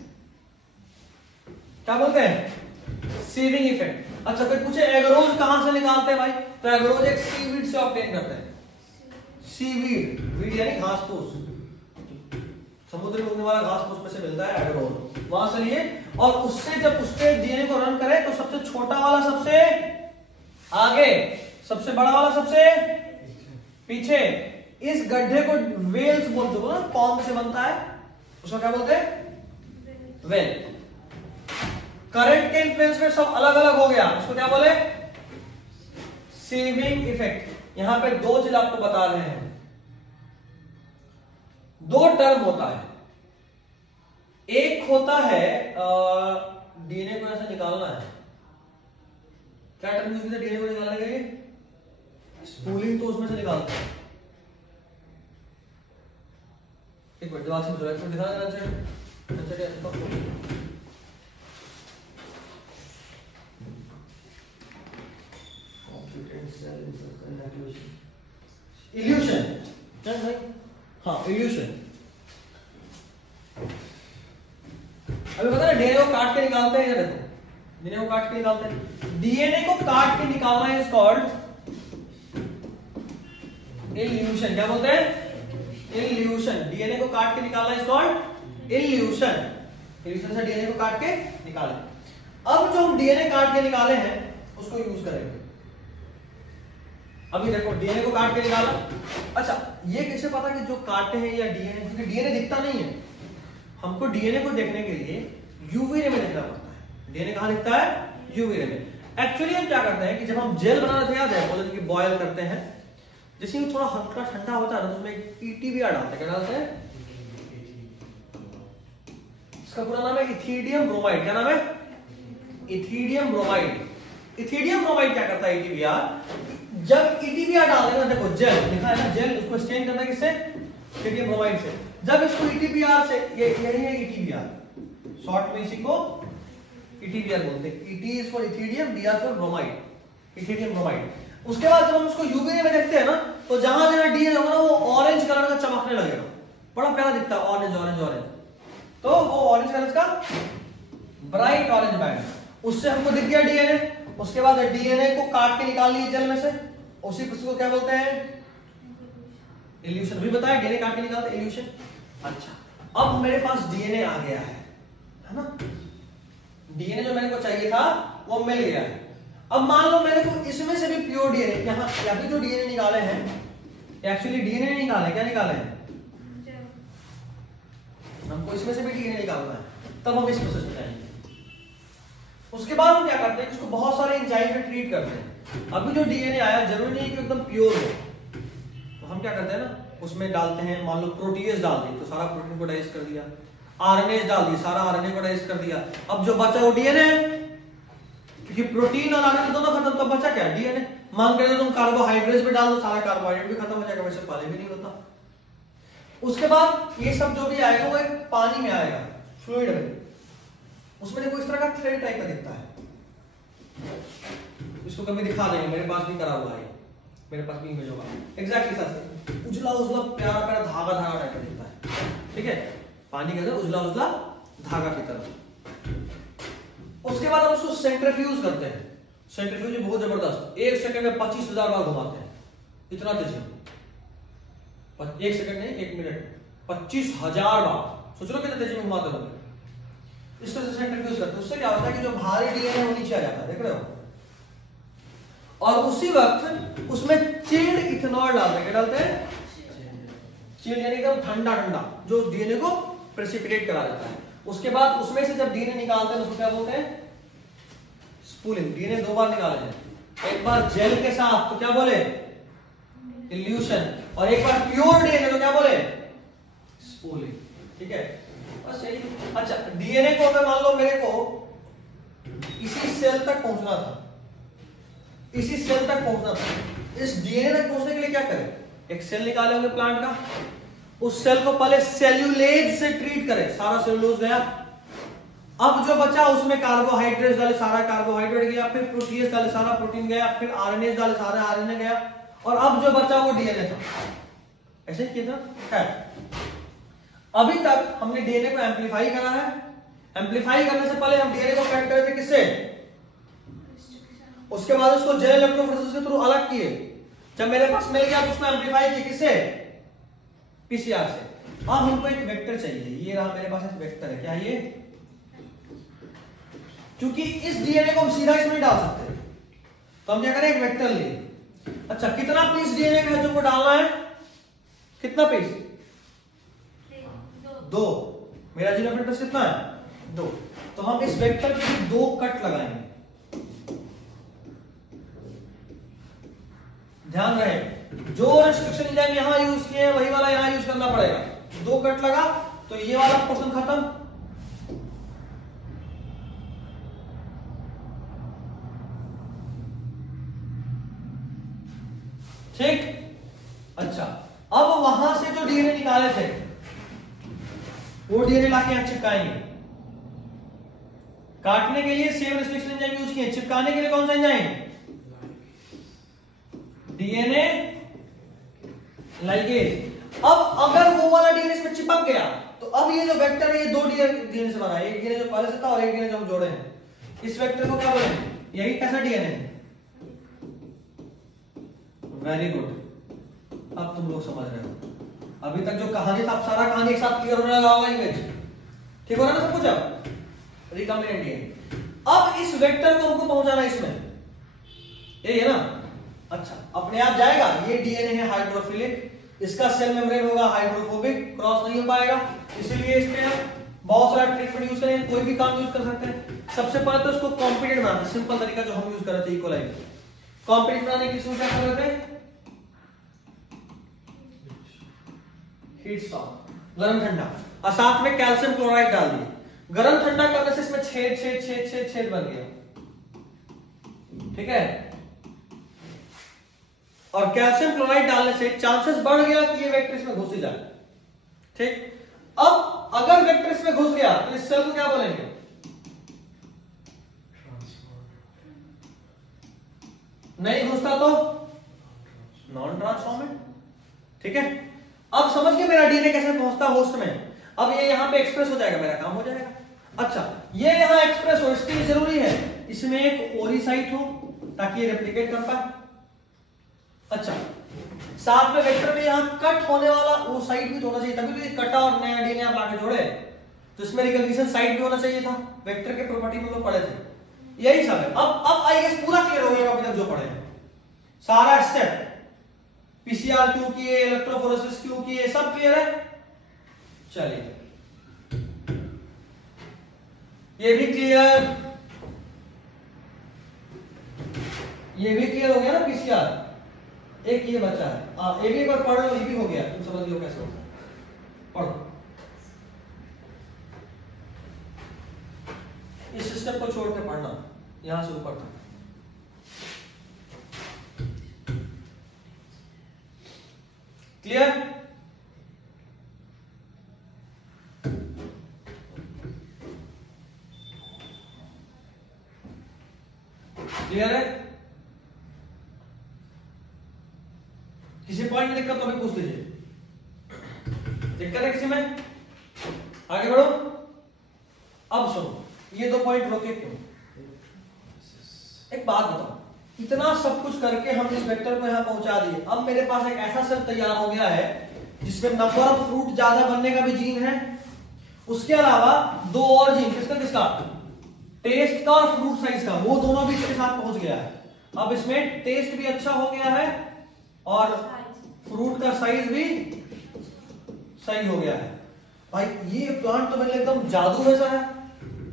क्या बोलते हैं? Sieving effect. अच्छा, कोई पूछे एग्रोज कहां से निकालते हैं भाई, तो एग्रोज एक सीवीड से ऑब्टेन करते हैं। सीवीड, वीड यानी घास फूस, समुद्र में उगने वाला घास फूस में से मिलता है एग्रोज, वहां से लिए और उससे जब उसके डीएनए को रन करे तो सबसे छोटा वाला सबसे आगे, सबसे बड़ा वाला सबसे पीछे। इस गड्ढे को वेल्स बोलते हो ना, कौन से बनता है उसको क्या बोलते हैं? वेल। करंट के इन्फ्लुएंस में सब अलग अलग हो गया, उसको क्या बोले? Sieving effect. यहां पे दो चीज आपको बता रहे हैं, दो टर्म होता है। एक होता है डीएनए को ऐसे निकालना है, क्या टर्म यूज किया डीएनए को निकालने के लिए? स्पूलिंग, तो उसमें से निकालते हैं। एक मिनट दिमाग से मुझे दिखा देना चाहिए। इल्यूशन, हाँ इल्यूशन। अभी पता है डीएनए को काट के निकालते हैं, देखो डीएनए को काट के निकालते हैं। डीएनए को काट के निकालना इज कॉल्ड इल्यूशन। क्या बोलते हैं? इल्यूशन। डीएनए को काट के निकालना इज कॉल्ड इल्यूशन। इल्यूशन से डीएनए को काट के निकाले। अब जो हम डीएनए काट के निकाले हैं उसको यूज करेंगे। अभी देखो डीएनए को काट के निकाला। अच्छा ये कैसे पता कि जो काटे हैं या डीएनए, क्योंकि डीएनए दिखता नहीं है। हमको डीएनए को देखने के लिए यूवी रे में देखना पड़ता है। डीएनए कहां दिखता है? यूवी रे में। एक्चुअली हम क्या करते हैं कि जब हम जेल बनाना थे, याद है बोले कि बॉयल करते हैं, जैसे थोड़ा हल्का ठंडा होता है ना तो उसमें ईटीबीआर डालते हैं। क्या डालते हैं? इसका पूरा नाम है इथिडियम ब्रोमाइड। क्या नाम है? Ethidium bromide. इथिडियम ब्रोमाइड क्या करता है ईटीबीआर? जब ईटीबीआर डाल देना, देखो जेल लिखा है ना, जेल उसको स्टेन करना है किससे? इथिडियम ब्रोमाइड से। जब इसको ईटीबीआर से, ये यही है ईटीबीआर, शॉर्ट में इसी को ईटीबीआर बोलते हैं। ET is for ethidium, BR for bromide, ethidium bromide. उसके बाद जब हम उसको यूवी में देखते हैं ना तो जहां जहां डीएनए होगा ना वो ऑरेंज कलर का चमकने लगेगा, बड़ा प्यारा दिखता है, ऑरेंज ऑरेंज ऑरेंज। तो वो ऑरेंज कलर का ब्राइट ऑरेंज बैंड, उससे हमको दिख गया डीएनए। उसके बाद डीएनए को काट के निकाल लिए जेल में से, उसी को क्या बोलते हैं? इल्यूशन। भी बताया डीएनए काट के निकालते हैं, इल्यूशन। अच्छा अब मेरे पास डीएनए आ गया है ना, डीएनए जो मेरे को चाहिए था वो मिल गया है। अब मान लो मेरे को इसमें से भी प्योर डीएनए, यहाँ भी जो डीएनए निकाले हैं एक्चुअली डीएनए नहीं निकाले, क्या निकाले हैं? हमको इसमें से भी डीएनए निकालना है, तब हम इस प्रोसेस में जाएंगे। उसके बाद हम क्या करते हैं, इसको बहुत सारे एंजाइम से ट्रीट करते हैं। अभी जो डीएनए आया जरूरी नहीं है कि एकदम प्योर हो, तो हम क्या करते हैं ना उसमें डालते हैं, मान लो प्रोटीएज डाल दी तो सारा प्रोटीन को डाइजेस्ट कर दिया, आरएनए डाल दी सारा आरएनए को डाइजेस्ट कर दिया। अब जो बचा वो डीएनए है, क्योंकि प्रोटीन और आरएनए दोनों खत्म, तो बचा क्या? डीएनए। मान कर तुम कार्बोहाइड्रेट्स भी डाल दो, सारा कार्बोहाइड्रेट भी खत्म हो जाएगा, वैसे पहले भी नहीं होता। उसके बाद ये सब जो भी आएगा वो एक पानी में आएगा, फ्लूइड में। उसमें देखो इस तरह का थ्रेड टाइप का दिखता है, इसको कभी दिखा देंगे, मेरे पास भी करा हुआ है, मेरे पास भी इमेज होगा एग्जैक्टली सर, उजला उजला प्यारा प्यारा धागा धागा टाइप का दिखता है, ठीक है, पानी के अंदर उजला उजला धागा की तरह। उसके बाद हम उसको सेंट्रीफ्यूज करते हैं। सेंट्रीफ्यूज बहुत जबरदस्त, 1 सेकंड में 25,000 बार घुमाते हैं, इतना तेजी। 1 सेकंड नहीं 1 मिनट 25,000 बार, सोच लो कितने तेजी में घुमाते होंगे। इस तरह से सेंट्रीफ्यूज करते हैं, उससे क्या होता है कि जो भारी डीएनए वो नीचे आ जाता है, देख रहे हो, और उसी वक्त उसमें चिल्ड इथेनॉल डालते हैं। क्या डालते हैं? चिल्ड यानी एकदम ठंडा ठंडा, जो डीएनए को प्रेसिपिटेट करा देता है। उसके बाद उसमें से जब डीएनए निकालते हैं उसको क्या बोलते हैं? स्पूलिंग। डीएनए 2 बार निकाले हैं, एक बार जेल के साथ तो क्या बोले? इल्यूशन, और एक बार प्योर डीएनए तो क्या बोले? स्पूलिंग, ठीक है, बस यही। अच्छा डीएनए को अगर मान लो मेरे को इसी सेल तक पहुंचना था, इसी सेल तक पहुंचना था, इस डीएनए तक पहुंचने के लिए क्या करें? एक सेल निकाले होंगे प्लांट का, उस सेल को पहले सेल्यूलेज से ट्रीट करें, सारा सेल्यूलोज गया, अब जो बचा उसमें कार्बोहाइड्रेट्स डाले, सारा कार्बोहाइड्रेट गया, फिर प्रोटीन डाले, सारा प्रोटीन गया, फिर आरएनए डाले, सारा आरएनए गया, और अब जो बचा वो डीएनए था। ऐसे ही किया था। अभी तक हमने डीएनए को एम्पलीफाई करा है, एम्पलीफाई करने से पहले हम डीएनए को कट करे थे किससे? उसके बाद उसको जेल इलेक्ट्रोफोरेसिस के थ्रू अलग किए, जब मेरे पास मिल गया तो उसको एम्पलीफाई किए किससे? पीसीआर से। अब हमको एक वेक्टर चाहिए, ये रहा मेरे पास एक वेक्टर है, क्या ये? क्योंकि इस डीएनए को हम सीधा इसमें नहीं डाल सकते, तो हम क्या करें? एक वेक्टर ले। अच्छा कितना पीस डीएनए का है जो को डालना है? कितना पीस? 2। मेरा जीनोम एड्रेस कितना है? 2। तो हम इस वेक्टर के 2 कट लगाएंगे। ध्यान रहे जो रेस्ट्रिक्शन एंजाइम यहां यूज किए हैं वही वाला यहां यूज करना पड़ेगा। 2 कट लगा तो ये वाला पोर्शन खत्म, ठीक। अच्छा अब वहां से जो डीएनए निकाले थे वो डीएनए लाके यहां चिपकाएंगे। काटने के लिए सेम रेस्ट्रिक्शन एंजाइम यूज किए, चिपकाने के लिए कौन सा एंजाइम? DNA ligase. अब अगर वो वाला डीएनए इसमें चिपक गया तो अब ये जो वेक्टर है ये 2 डीएनए से बना है, एक डीएनए जो पहले से था और एक डीएनए जो हम जोड़े हैं, इस वेक्टर को क्या बोलेंगे? यही कैसा डीएनए है? वेरी गुड, अब तुम लोग समझ रहे हो। अभी तक जो कहानी था सारा कहानी एक साथ क्लियर होने लगा होगा इमेज, ठीक हो रहा है ना सब कुछ। अब रिकॉम्बिनेंट डीएनए, अब इस वेक्टर को हमको पहुंचाना इसमें, यही है ना। अच्छा अपने आप जाएगा, ये डीएनए है हाइड्रोफिलिक, इसका सेल मेम्ब्रेन होगा हाइड्रोफोबिक, क्रॉस नहीं हो पाएगा, इसीलिए इस पे बहुत सारा ट्रीटमेंट यूज करें, कोई भी काम यूज कर सकते हैं। सबसे पहले तो इसको कॉम्पिटेंट बनाना, सिंपल तरीका जो हम यूज कर रहे थे इकोलाई, कॉम्पिटेंट बनाने की सूचना कर रहे थे हीट स्टॉक, गरम ठंडा, और साथ में कैल्शियम क्लोराइड डाल दिए। गरम ठंडा करने से इसमें छेद छेद छेद छेद छेद बन गया, ठीक है। और कैल्शियम क्लोराइड डालने से चांसेस बढ़ गया कि ये वेक्टर इसमें घुस ही जाए, ठीक। अब अगर वेक्टर इसमें घुस गया तो इस सेल को क्या बोलेंगे, नहीं घुसता तो नॉन ट्रांसफॉर्मेड, ठीक है। अब समझ गए मेरा डीएनए कैसे पहुंचता होस्ट में। अब ये यहां पे एक्सप्रेस हो जाएगा, मेरा काम हो जाएगा। अच्छा ये यहां एक्सप्रेस हो, इसके लिए जरूरी है इसमें एक ओरी साइट हो ताकि ये रेप्लिकेट कर पाए। अच्छा साथ में वेक्टर में यहां कट होने वाला वो साइट भी होना चाहिए, तभी तो ये कटा और नया डीएनए आप लाके जोड़े, तो इसमें रिकॉग्निशन साइट भी होना चाहिए था। वेक्टर के प्रॉपर्टी में लोग पढ़े थे, यही सब है। अब आई गेस पूरा क्लियर हो गया अभी तक जो पढ़े हैं, सारा स्टेप, पीसीआर क्यों किए, इलेक्ट्रोफोरेसिस क्यों किए, सब क्लियर है। चलिए ये भी क्लियर, ये भी क्लियर हो गया ना पीसीआर। एक ये बचा है, ये भी एक बार पढ़ लो, ये भी हो गया, तुम समझ लो कैसे होता है, पढ़ो। इस सिस्टम को छोड़ के पढ़ना, यहां से ऊपर तक। क्लियर? क्लियर है? किसी पॉइंट में दिक्कत तो भी पूछ लीजिए, दिक्कत है किसी में, आगे बढ़ो। अब सुनो, ये 2 पॉइंट रोके क्यों? एक बात बताओ, इतना सब कुछ करके हम इस वेक्टर को यहां पहुंचा दिए, अब मेरे पास एक ऐसा सेल तैयार हो गया है जिसमें नंबर ऑफ फ्रूट ज्यादा बनने का भी जीन है, उसके अलावा 2 और जीन, किसका किसका, टेस्ट का और फ्रूट साइज का, वो दोनों भी इसके साथ पहुंच गया है। अब इसमें टेस्ट भी अच्छा हो गया है और फ्रूट का साइज भी सही हो गया है। भाई ये प्लांट तो मेरे लिए एकदम जादू जैसा है,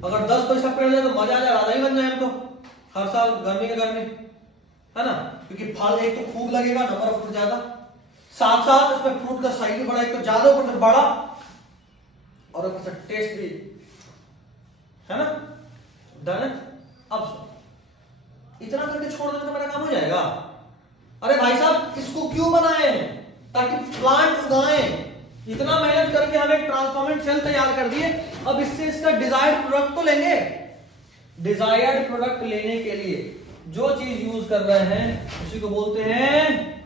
अगर 10 पैसा पेड़ जाए तो मजा आ जाए, राजा ही बन जाए हम तो हर साल गर्मी के गर्मी, है ना, क्योंकि फल एक तो खूब लगेगा, नंबर ऑफ फ्रूट ज्यादा, साथ साथ इसमें फ्रूट का साइज भी बड़ा, एक तो ज्यादा ऊपर से बड़ा और ऊपर से टेस्ट भी, है ना, डन है। अब इतना करके छोड़ देना तो मेरा काम हो जाएगा। अरे भाई साहब इसको क्यों बनाए हैं, ताकि प्लांट उगाएं, इतना मेहनत करके हम एक ट्रांसफॉर्मेंट सेल तैयार कर दिए, अब इससे इसका डिजायर्ड प्रोडक्ट तो लेंगे। डिजायर्ड प्रोडक्ट लेने के लिए जो चीज यूज कर रहे हैं उसी को बोलते हैं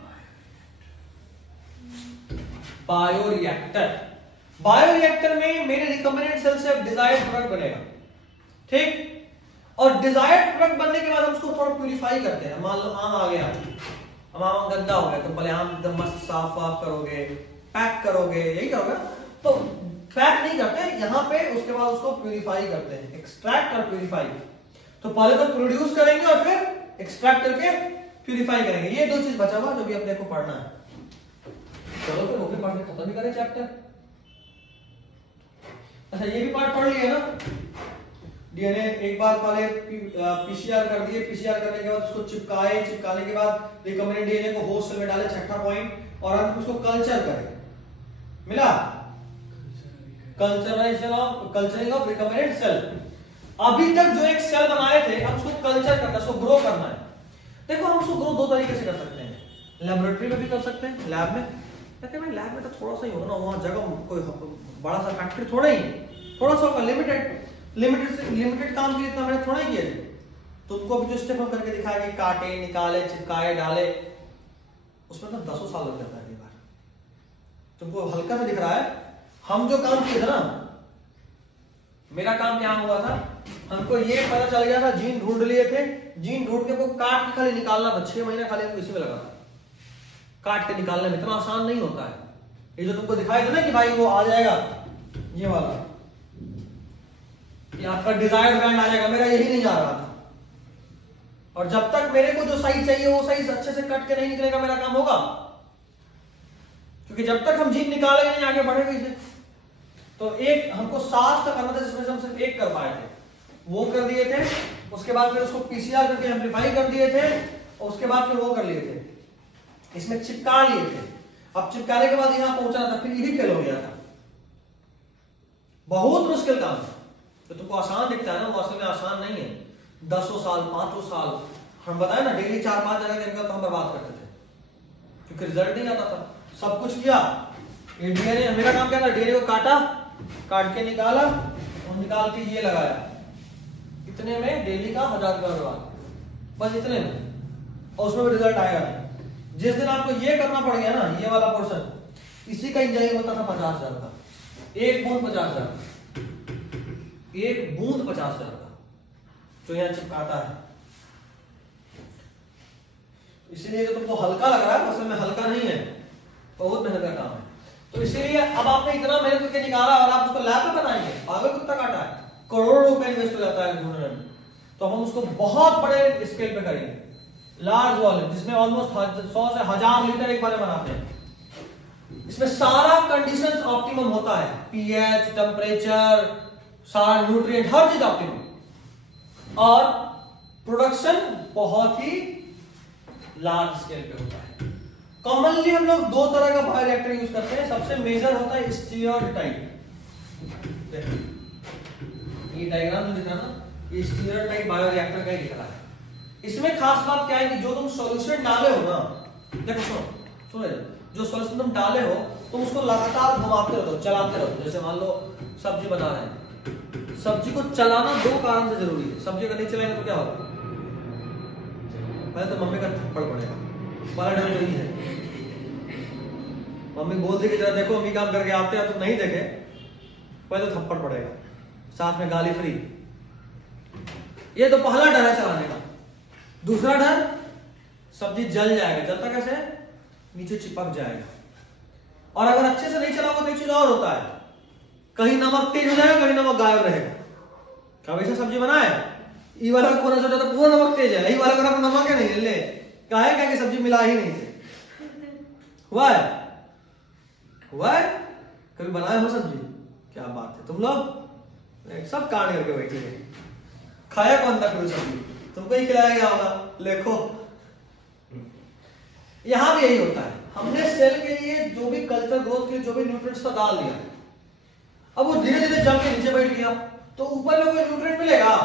बायोरिएक्टर। बायोरिएक्टर में मेरे रिकॉम्बिनेंट सेल से डिजायर्ड प्रोडक्ट बनेगा, ठीक। और डिजायर्ड प्रोडक्ट बनने के बाद हम उसको थोड़ा प्यूरिफाई करते हैं। मान लो आम आ गया, अब आम गंदा हो गया तो पहले आम एकदम मस्त साफ वाफ करोगे, पैक करोगे, यही करोगे। तो पैक नहीं करते यहाँ पे, उसके बाद उसको प्यूरिफाई करते हैं, एक्सट्रैक्ट और प्यूरिफाई। तो पहले तो प्रोड्यूस करेंगे और फिर एक्सट्रैक्ट करके प्यूरिफाई करेंगे। ये 2 चीज बचा हुआ जो भी अपने को पढ़ना है। चलो फिर वो भी पढ़ के खत्म ही करें चैप्टर। अच्छा ये भी पार्ट पढ़ लिया ना, डीएनए एक बार पहले पीसीआर कर दिए, पीसीआर करने के बाद उसको चिपकाए, चिपकाने के बाद रिकॉम्बिनेंट डीएनए को होस्ट सेल में डाले, 6ठा पॉइंट, और अंत में उसको कल्चर करें, मिला कल्चरिंग ऑफ रिकॉम्बिनेंट सेल। अभी तक जो एक सेल बनाए थे अब उसको कल्चर करना है, उसको ग्रो करना है। देखो हम उसको ग्रो 2 तरीके से कर सकते हैं, लेबोरेटरी में भी कर सकते हैं, लैब में। लेकिन भाई लैब में तो थोड़ा सा ही होगा ना, वहां जगह कोई बड़ा सा फैक्ट्री थोड़ा ही, थोड़ा सा होगा, लिमिटेड काम के लिए इतना मैंने थोड़ा ही किया। तो उनको अभी जो स्टेप हम करके दिखाएंगे, काटे, निकाले, चिपकाए, डाले, उसमें तो 10 साल लग जाता है कई बार। तुमको हल्का सा दिख रहा है, हम जो काम किए थे ना, मेरा काम क्या हुआ था, हमको ये पता चल गया था, जीन ढूंढ लिए थे, जीन ढूंढ के वो काट के खाली निकालना था, 6 महीना खाली हमको इसी में लगा था। काट के निकालने में इतना आसान नहीं होता है, ये जो तुमको दिखाई दे ना कि भाई वो आ जाएगा ये वाला, ये आपका डिजायर्ड बैंड आ जाएगा, मेरा यही नहीं जा रहा था। और जब तक मेरे को जो साइज चाहिए वो साइज अच्छे से कट के नहीं निकलेगा, मेरा काम होगा? क्योंकि जब तक हम जीन निकालेंगे नहीं आगे बढ़ेंगे इसे। तो एक हमको 7 का करना था जिसमें से हम सिर्फ 1 कर पाए थे, वो कर दिए थे। उसके बाद फिर उसको पीसीआर करके एम्पलीफाई कर दिए थे, और उसके बाद फिर वो कर लिए थे, इसमें चिपका लिए थे। अब चिपकाने के बाद यहां पहुंचना था, फिर यही फेल हो गया था। बहुत मुश्किल काम है। तो तुमको आसान दिखता है ना, वो असल में आसान नहीं है। 10 साल 5 साल हम बताए ना, डेली 4-5 जगह इनका तो हम बर्बाद करते थे क्योंकि रिजल्ट नहीं आता था। सब कुछ किया, ये डीएनए, मेरा काम क्या था, डीएनए को काट के निकाला और निकाल के ये लगाया। इतने में डेली का 1000 रुपया बर्बाद, बस इतने में, और उसमें भी रिजल्ट आएगा नहीं। जिस दिन आपको ये करना पड़ गया ना, ये वाला पोर्शन, इसी का इंजन होता था 50,000 का, एक बूंद 50,000, एक बूंद 50,000 का जो यहाँ चिपकाता है। इसीलिए जो तुमको हल्का लग रहा है असल में हल्का नहीं है, बहुत मेहनत का काम है। तो इसीलिए अब आपने इतना मेहनत करके निकाला और आप उसको लैब में बनाएंगे, पागल कुत्ता काटा है, करोड़ों रुपए इन्वेस्ट हो जाता है ढूंढने में। तो हम उसको बहुत बड़े स्केल पे करेंगे, लार्ज वॉल्यूम, जिसमें ऑलमोस्ट 100 से 1000 लीटर एक बार में बनाते हैं। इसमें सारा कंडीशंस ऑप्टिमम होता है, पीएच, टेम्परेचर, सारा न्यूट्रिएंट, हर चीज ऑप्टिमम, और प्रोडक्शन बहुत ही लार्ज स्केल पे होता है। कॉमनली हम लोग 2 तरह का बायोरिएक्टर यूज करते हैं। सबसे मेजर होता है स्टीयर्ड टाइप। ये डायग्राम जो दिख रहा है ना, ये स्टीयर्ड टाइप बायोरिएक्टर का ही दिख रहा है। इसमें खास बात क्या है कि जो तुम सॉल्यूशन डाले हो ना, देखो सुनो, जो सॉल्यूशन तुम डाले हो तुम उसको लगातार घुमाते रहो, चलाते रहो। जैसे मान लो सब्जी बना रहे हैं, सब्जी को चलाना 2 कारण से जरूरी है। सब्जी अगर नहीं चलाएंगे तो क्या होगा? पहले तो मम्मी का थप्पड़ पड़ेगा, पहला डर तो यही है। मम्मी बोलती कि जरा देखो मम्मी काम करके आते हैं, तो नहीं देखे, पहले तो थप्पड़ पड़ेगा, साथ में गाली फ्री। ये तो पहला डर है चलाने का। दूसरा डर, सब्जी जल जाएगा। जलता कैसे? नीचे चिपक जाएगा। और अगर अच्छे से नहीं चलाओगे तो एक चीज और होता है, कहीं नमक तेज हो जाएगा, कहीं नमक गायब रहेगा। कभी ऐसा सब्जी बनाए, ई वाला कोना सोचा तो पूरा नमक तेज है, ई वाला कोना तो नमक है नहीं, ले काहे क्या कि सब्जी मिला ही नहीं थे। हुआ है कभी बनाए हो सब्जी? क्या बात है, तुम लोग सब काट करके बैठे हैं। खाया कौन था कोई सब्जी? तुमको ही खिलाया गया होगा। देखो यहां भी यही होता है, हमने सेल के लिए जो भी कल्चर ग्रोथ के लिए जो भी न्यूट्रिएंट्स था डाल दिया, अब वो धीरे धीरे जम के नीचे बैठ गया, तो ऊपर में कोई न्यूट्रिएंट मिलेगा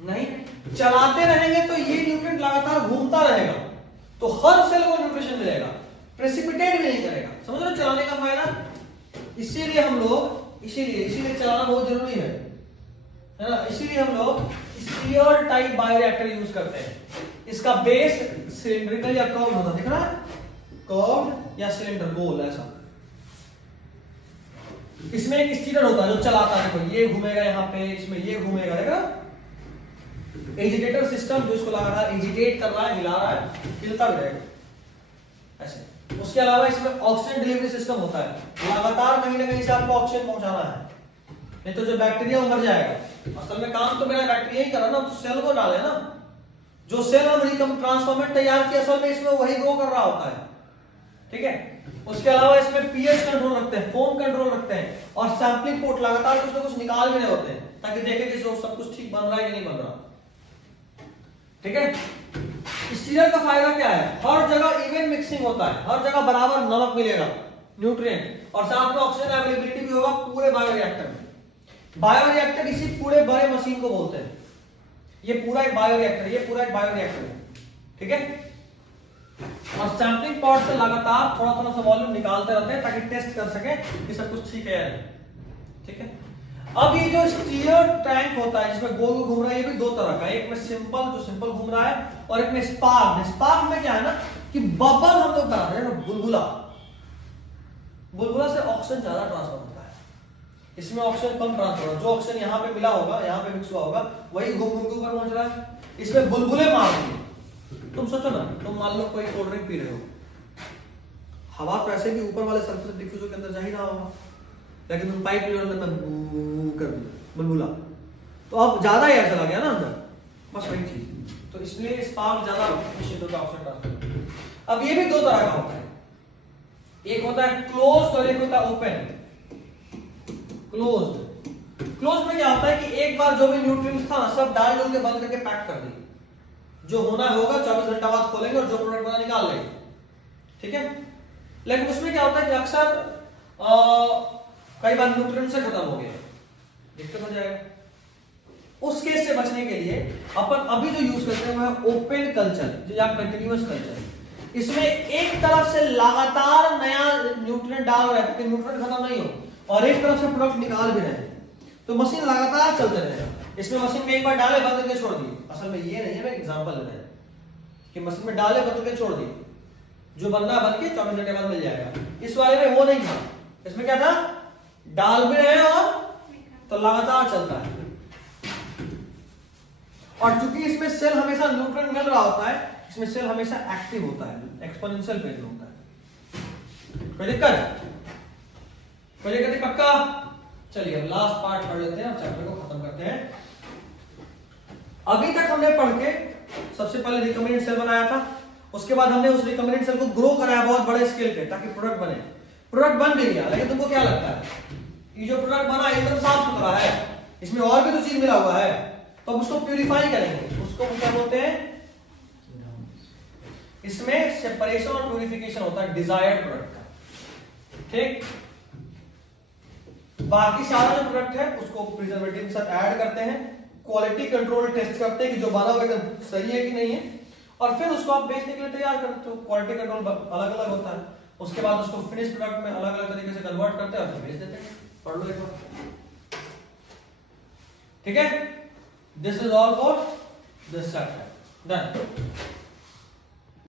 नहीं। चलाते रहेंगे तो ये न्यूट्रिएंट लगातार घूमता रहेगा, तो हर सेल को न्यूट्रिशन मिलेगा, प्रेसिपिटेट भी नहीं करेगा। समझ रहे चलाने का फायदा? इसीलिए हम लोग इसीलिए चलाना बहुत जरूरी है ना। इसीलिए हम लोग स्टीयर्ड टाइप बायोरिएक्टर यूज करते हैं। इसका बेस सिलिंड्रिकल या कर्व्ड होता है, दिख रहा है? कर्व्ड या सिलेंडर, गोल ऐसा। इसमें एक स्टीयर होता है जो चलाता है, देखो ये घूमेगा यहाँ पे, इसमें ये घूमेगा, देखा? एजिटेटर सिस्टम जो इसको लगा रहा है, एजिटेट कर रहा है, हिला रहा है, हिलता भी रहेगा ऐसे। उसके अलावा इसमें ऑक्सीजन डिलीवरी सिस्टम होता है, लगातार कहीं ना कहीं से आपको ऑक्सीजन पहुंचाना है, नहीं तो जो बैक्टीरिया मर जाएगा। असल में काम तो मेरा बैक्टीरिया ही कर रहा है ना, तो सेल को डाले ना, जो सेल हम ट्रांसफॉर्मेट तैयार किया असल में इसमें वही ग्रो कर रहा होता है, ठीक है। उसके अलावा इसमें पीएच कंट्रोल रखते हैं, फोम कंट्रोल रखते हैं, और सैंपलिंग पोर्ट लगातार कुछ ना कुछ निकाल भी रहे होते हैं ताकि देखें कि सब कुछ ठीक बन रहा है कि नहीं बन रहा, ठीक है। स्टीयर का फायदा क्या है? हर जगह इवन मिक्सिंग होता है, हर जगह बराबर नमक मिलेगा, न्यूट्रिएंट, और साथ में ऑक्सीजन अवेलेबिलिटी भी होगा पूरे बायोरिएक्टर में। बायोरिएक्टर इसी पूरे बड़े मशीन को बोलते हैं। ये पूरा एक बायोरिएक्टर, ये पूरा एक बायोरिएक्टर है, ठीक है। और सैंपलिंग पॉट से लगातार थोड़ा थोड़ा सा वॉल्यूम निकालते रहते हैं ताकि टेस्ट कर सके कि सब कुछ ठीक है या नहीं, ठीक है। अब ये जो स्टीयर टैंक होता है जिसमें गोल घूम रहा है, ये भी 2 तरह का, एक में सिंपल जो सिंपल घूम रहा है, और एक में स्पार्क। स्पार्क में क्या है ना कि बबल हम लोग बना रहे हैं, बुलबुला से ऑक्सीजन ज्यादा ट्रांसफर होता है, इसमें ऑक्सीजन कम ट्रांसफर होगा। जो ऑक्सीजन यहाँ पे मिला होगा, यहाँ पे मिक्स हुआ होगा, वही घूम घूम के ऊपर पहुंच रहा है। इसमें बुलबुले मार दिए। तुम सोचो ना, तुम मान लो कोई कोल्ड ड्रिंक पी रहे हो, हवा तो ऐसे भी ऊपर वाले सरफेस डिफ्यूजर के अंदर जा ही रहा होगा, लेकिन तुम पाइप लियो अंदर कर दिया बुलबुला, तो अब ज्यादा एयर चला गया ना अंदर, बस वही चीज। तो इसलिए स्पार्क ज्यादा एफिशिएंट होता है ऑक्सीजन ट्रांसफर। अब ये भी दो तरह का होता है, एक होता है क्लोज्ड और एक होता है ओपन। क्लोज्ड में क्या होता है कि एक बार जो भी न्यूट्रिएंट्स था ना सब डाल डूल के बंद करके पैक कर दिए, जो होना होगा 24 घंटा बाद खोलेंगे और जो प्रोडक्ट बना निकाल लेंगे, ठीक है। लेकिन उसमें क्या होता है कि अक्सर कई बार न्यूट्रिएंट्स से खत्म हो गए, दिक्कत हो जाएगा। उस केस से बचने के लिए अपन अभी जो यूज करते हैं वो है ओपन कल्चर या कंटिन्यूअस कल्चर। इसमें एक तरफ से लगातार नया न्यूट्रिएंट डाल रहे हैं, न्यूट्रिएंट खत्म नहीं हो, और एक तरफ से प्रोडक्ट निकाल भी रहे हैं, तो मशीन लगातार चलते रहेगा। इसमें मशीन में एक बार डाले बंद करके छोड़ दिए, असल में ये नहीं है, मैं एग्जांपल ले रहा हूं कि मशीन में डाले बंद करके छोड़ दिए, जो बनना बन के 24 घंटे बाद मिल जाएगा। इस वाले में वो नहीं था, इसमें क्या था, डाल भी रहे और तो लगातार चलता है। और चूंकि इसमें सेल हमेशा न्यूट्रिएंट मिल रहा होता है, इसमें सेल हमेशा एक्टिव होता है, एक्सपोनेंशियल फेज में होता है। कोई दिक्कत पक्का? चलिए अब लास्ट पार्ट पढ़ लेते हैं और चैप्टर को खत्म करते हैं। अभी तक हमने पढ़ के सबसे पहले रिकमेंडेड सेल बनाया था, उसके बाद हमने उस रिकमेंडेड सेल को ग्रो कराया बहुत बड़े स्केल पे ताकि प्रोडक्ट बने। प्रोडक्ट बन भी गया, लेकिन तुमको क्या लगता है ये जो प्रोडक्ट बना एकदम साफ सुथरा है, इसमें और भी तो चीज मिला हुआ है, तो अब उसको प्यूरिफाई करेंगे, उसको क्या बोलते हैं, इसमें सेपरेशन और प्यूरिफिकेशन होता है डिजायर्ड प्रोडक्ट का, ठीक। बाकी सारा जो प्रोडक्ट है उसको प्रिजर्वेटिव के साथ ऐड करते हैं, क्वालिटी कंट्रोल टेस्ट करते हैं कि जो बना हुआ एकदम सही है कि नहीं है, और फिर उसको आप बेचने के लिए तैयार करते हो। क्वालिटी कंट्रोल अलग अलग होता है, उसके बाद उसको फिनिश प्रोडक्ट में अलग अलग तरीके से कन्वर्ट करते हैं और फिर बेच देते हैं। पढ़ लो एक बार, ठीक है। This is all for this chapter, done.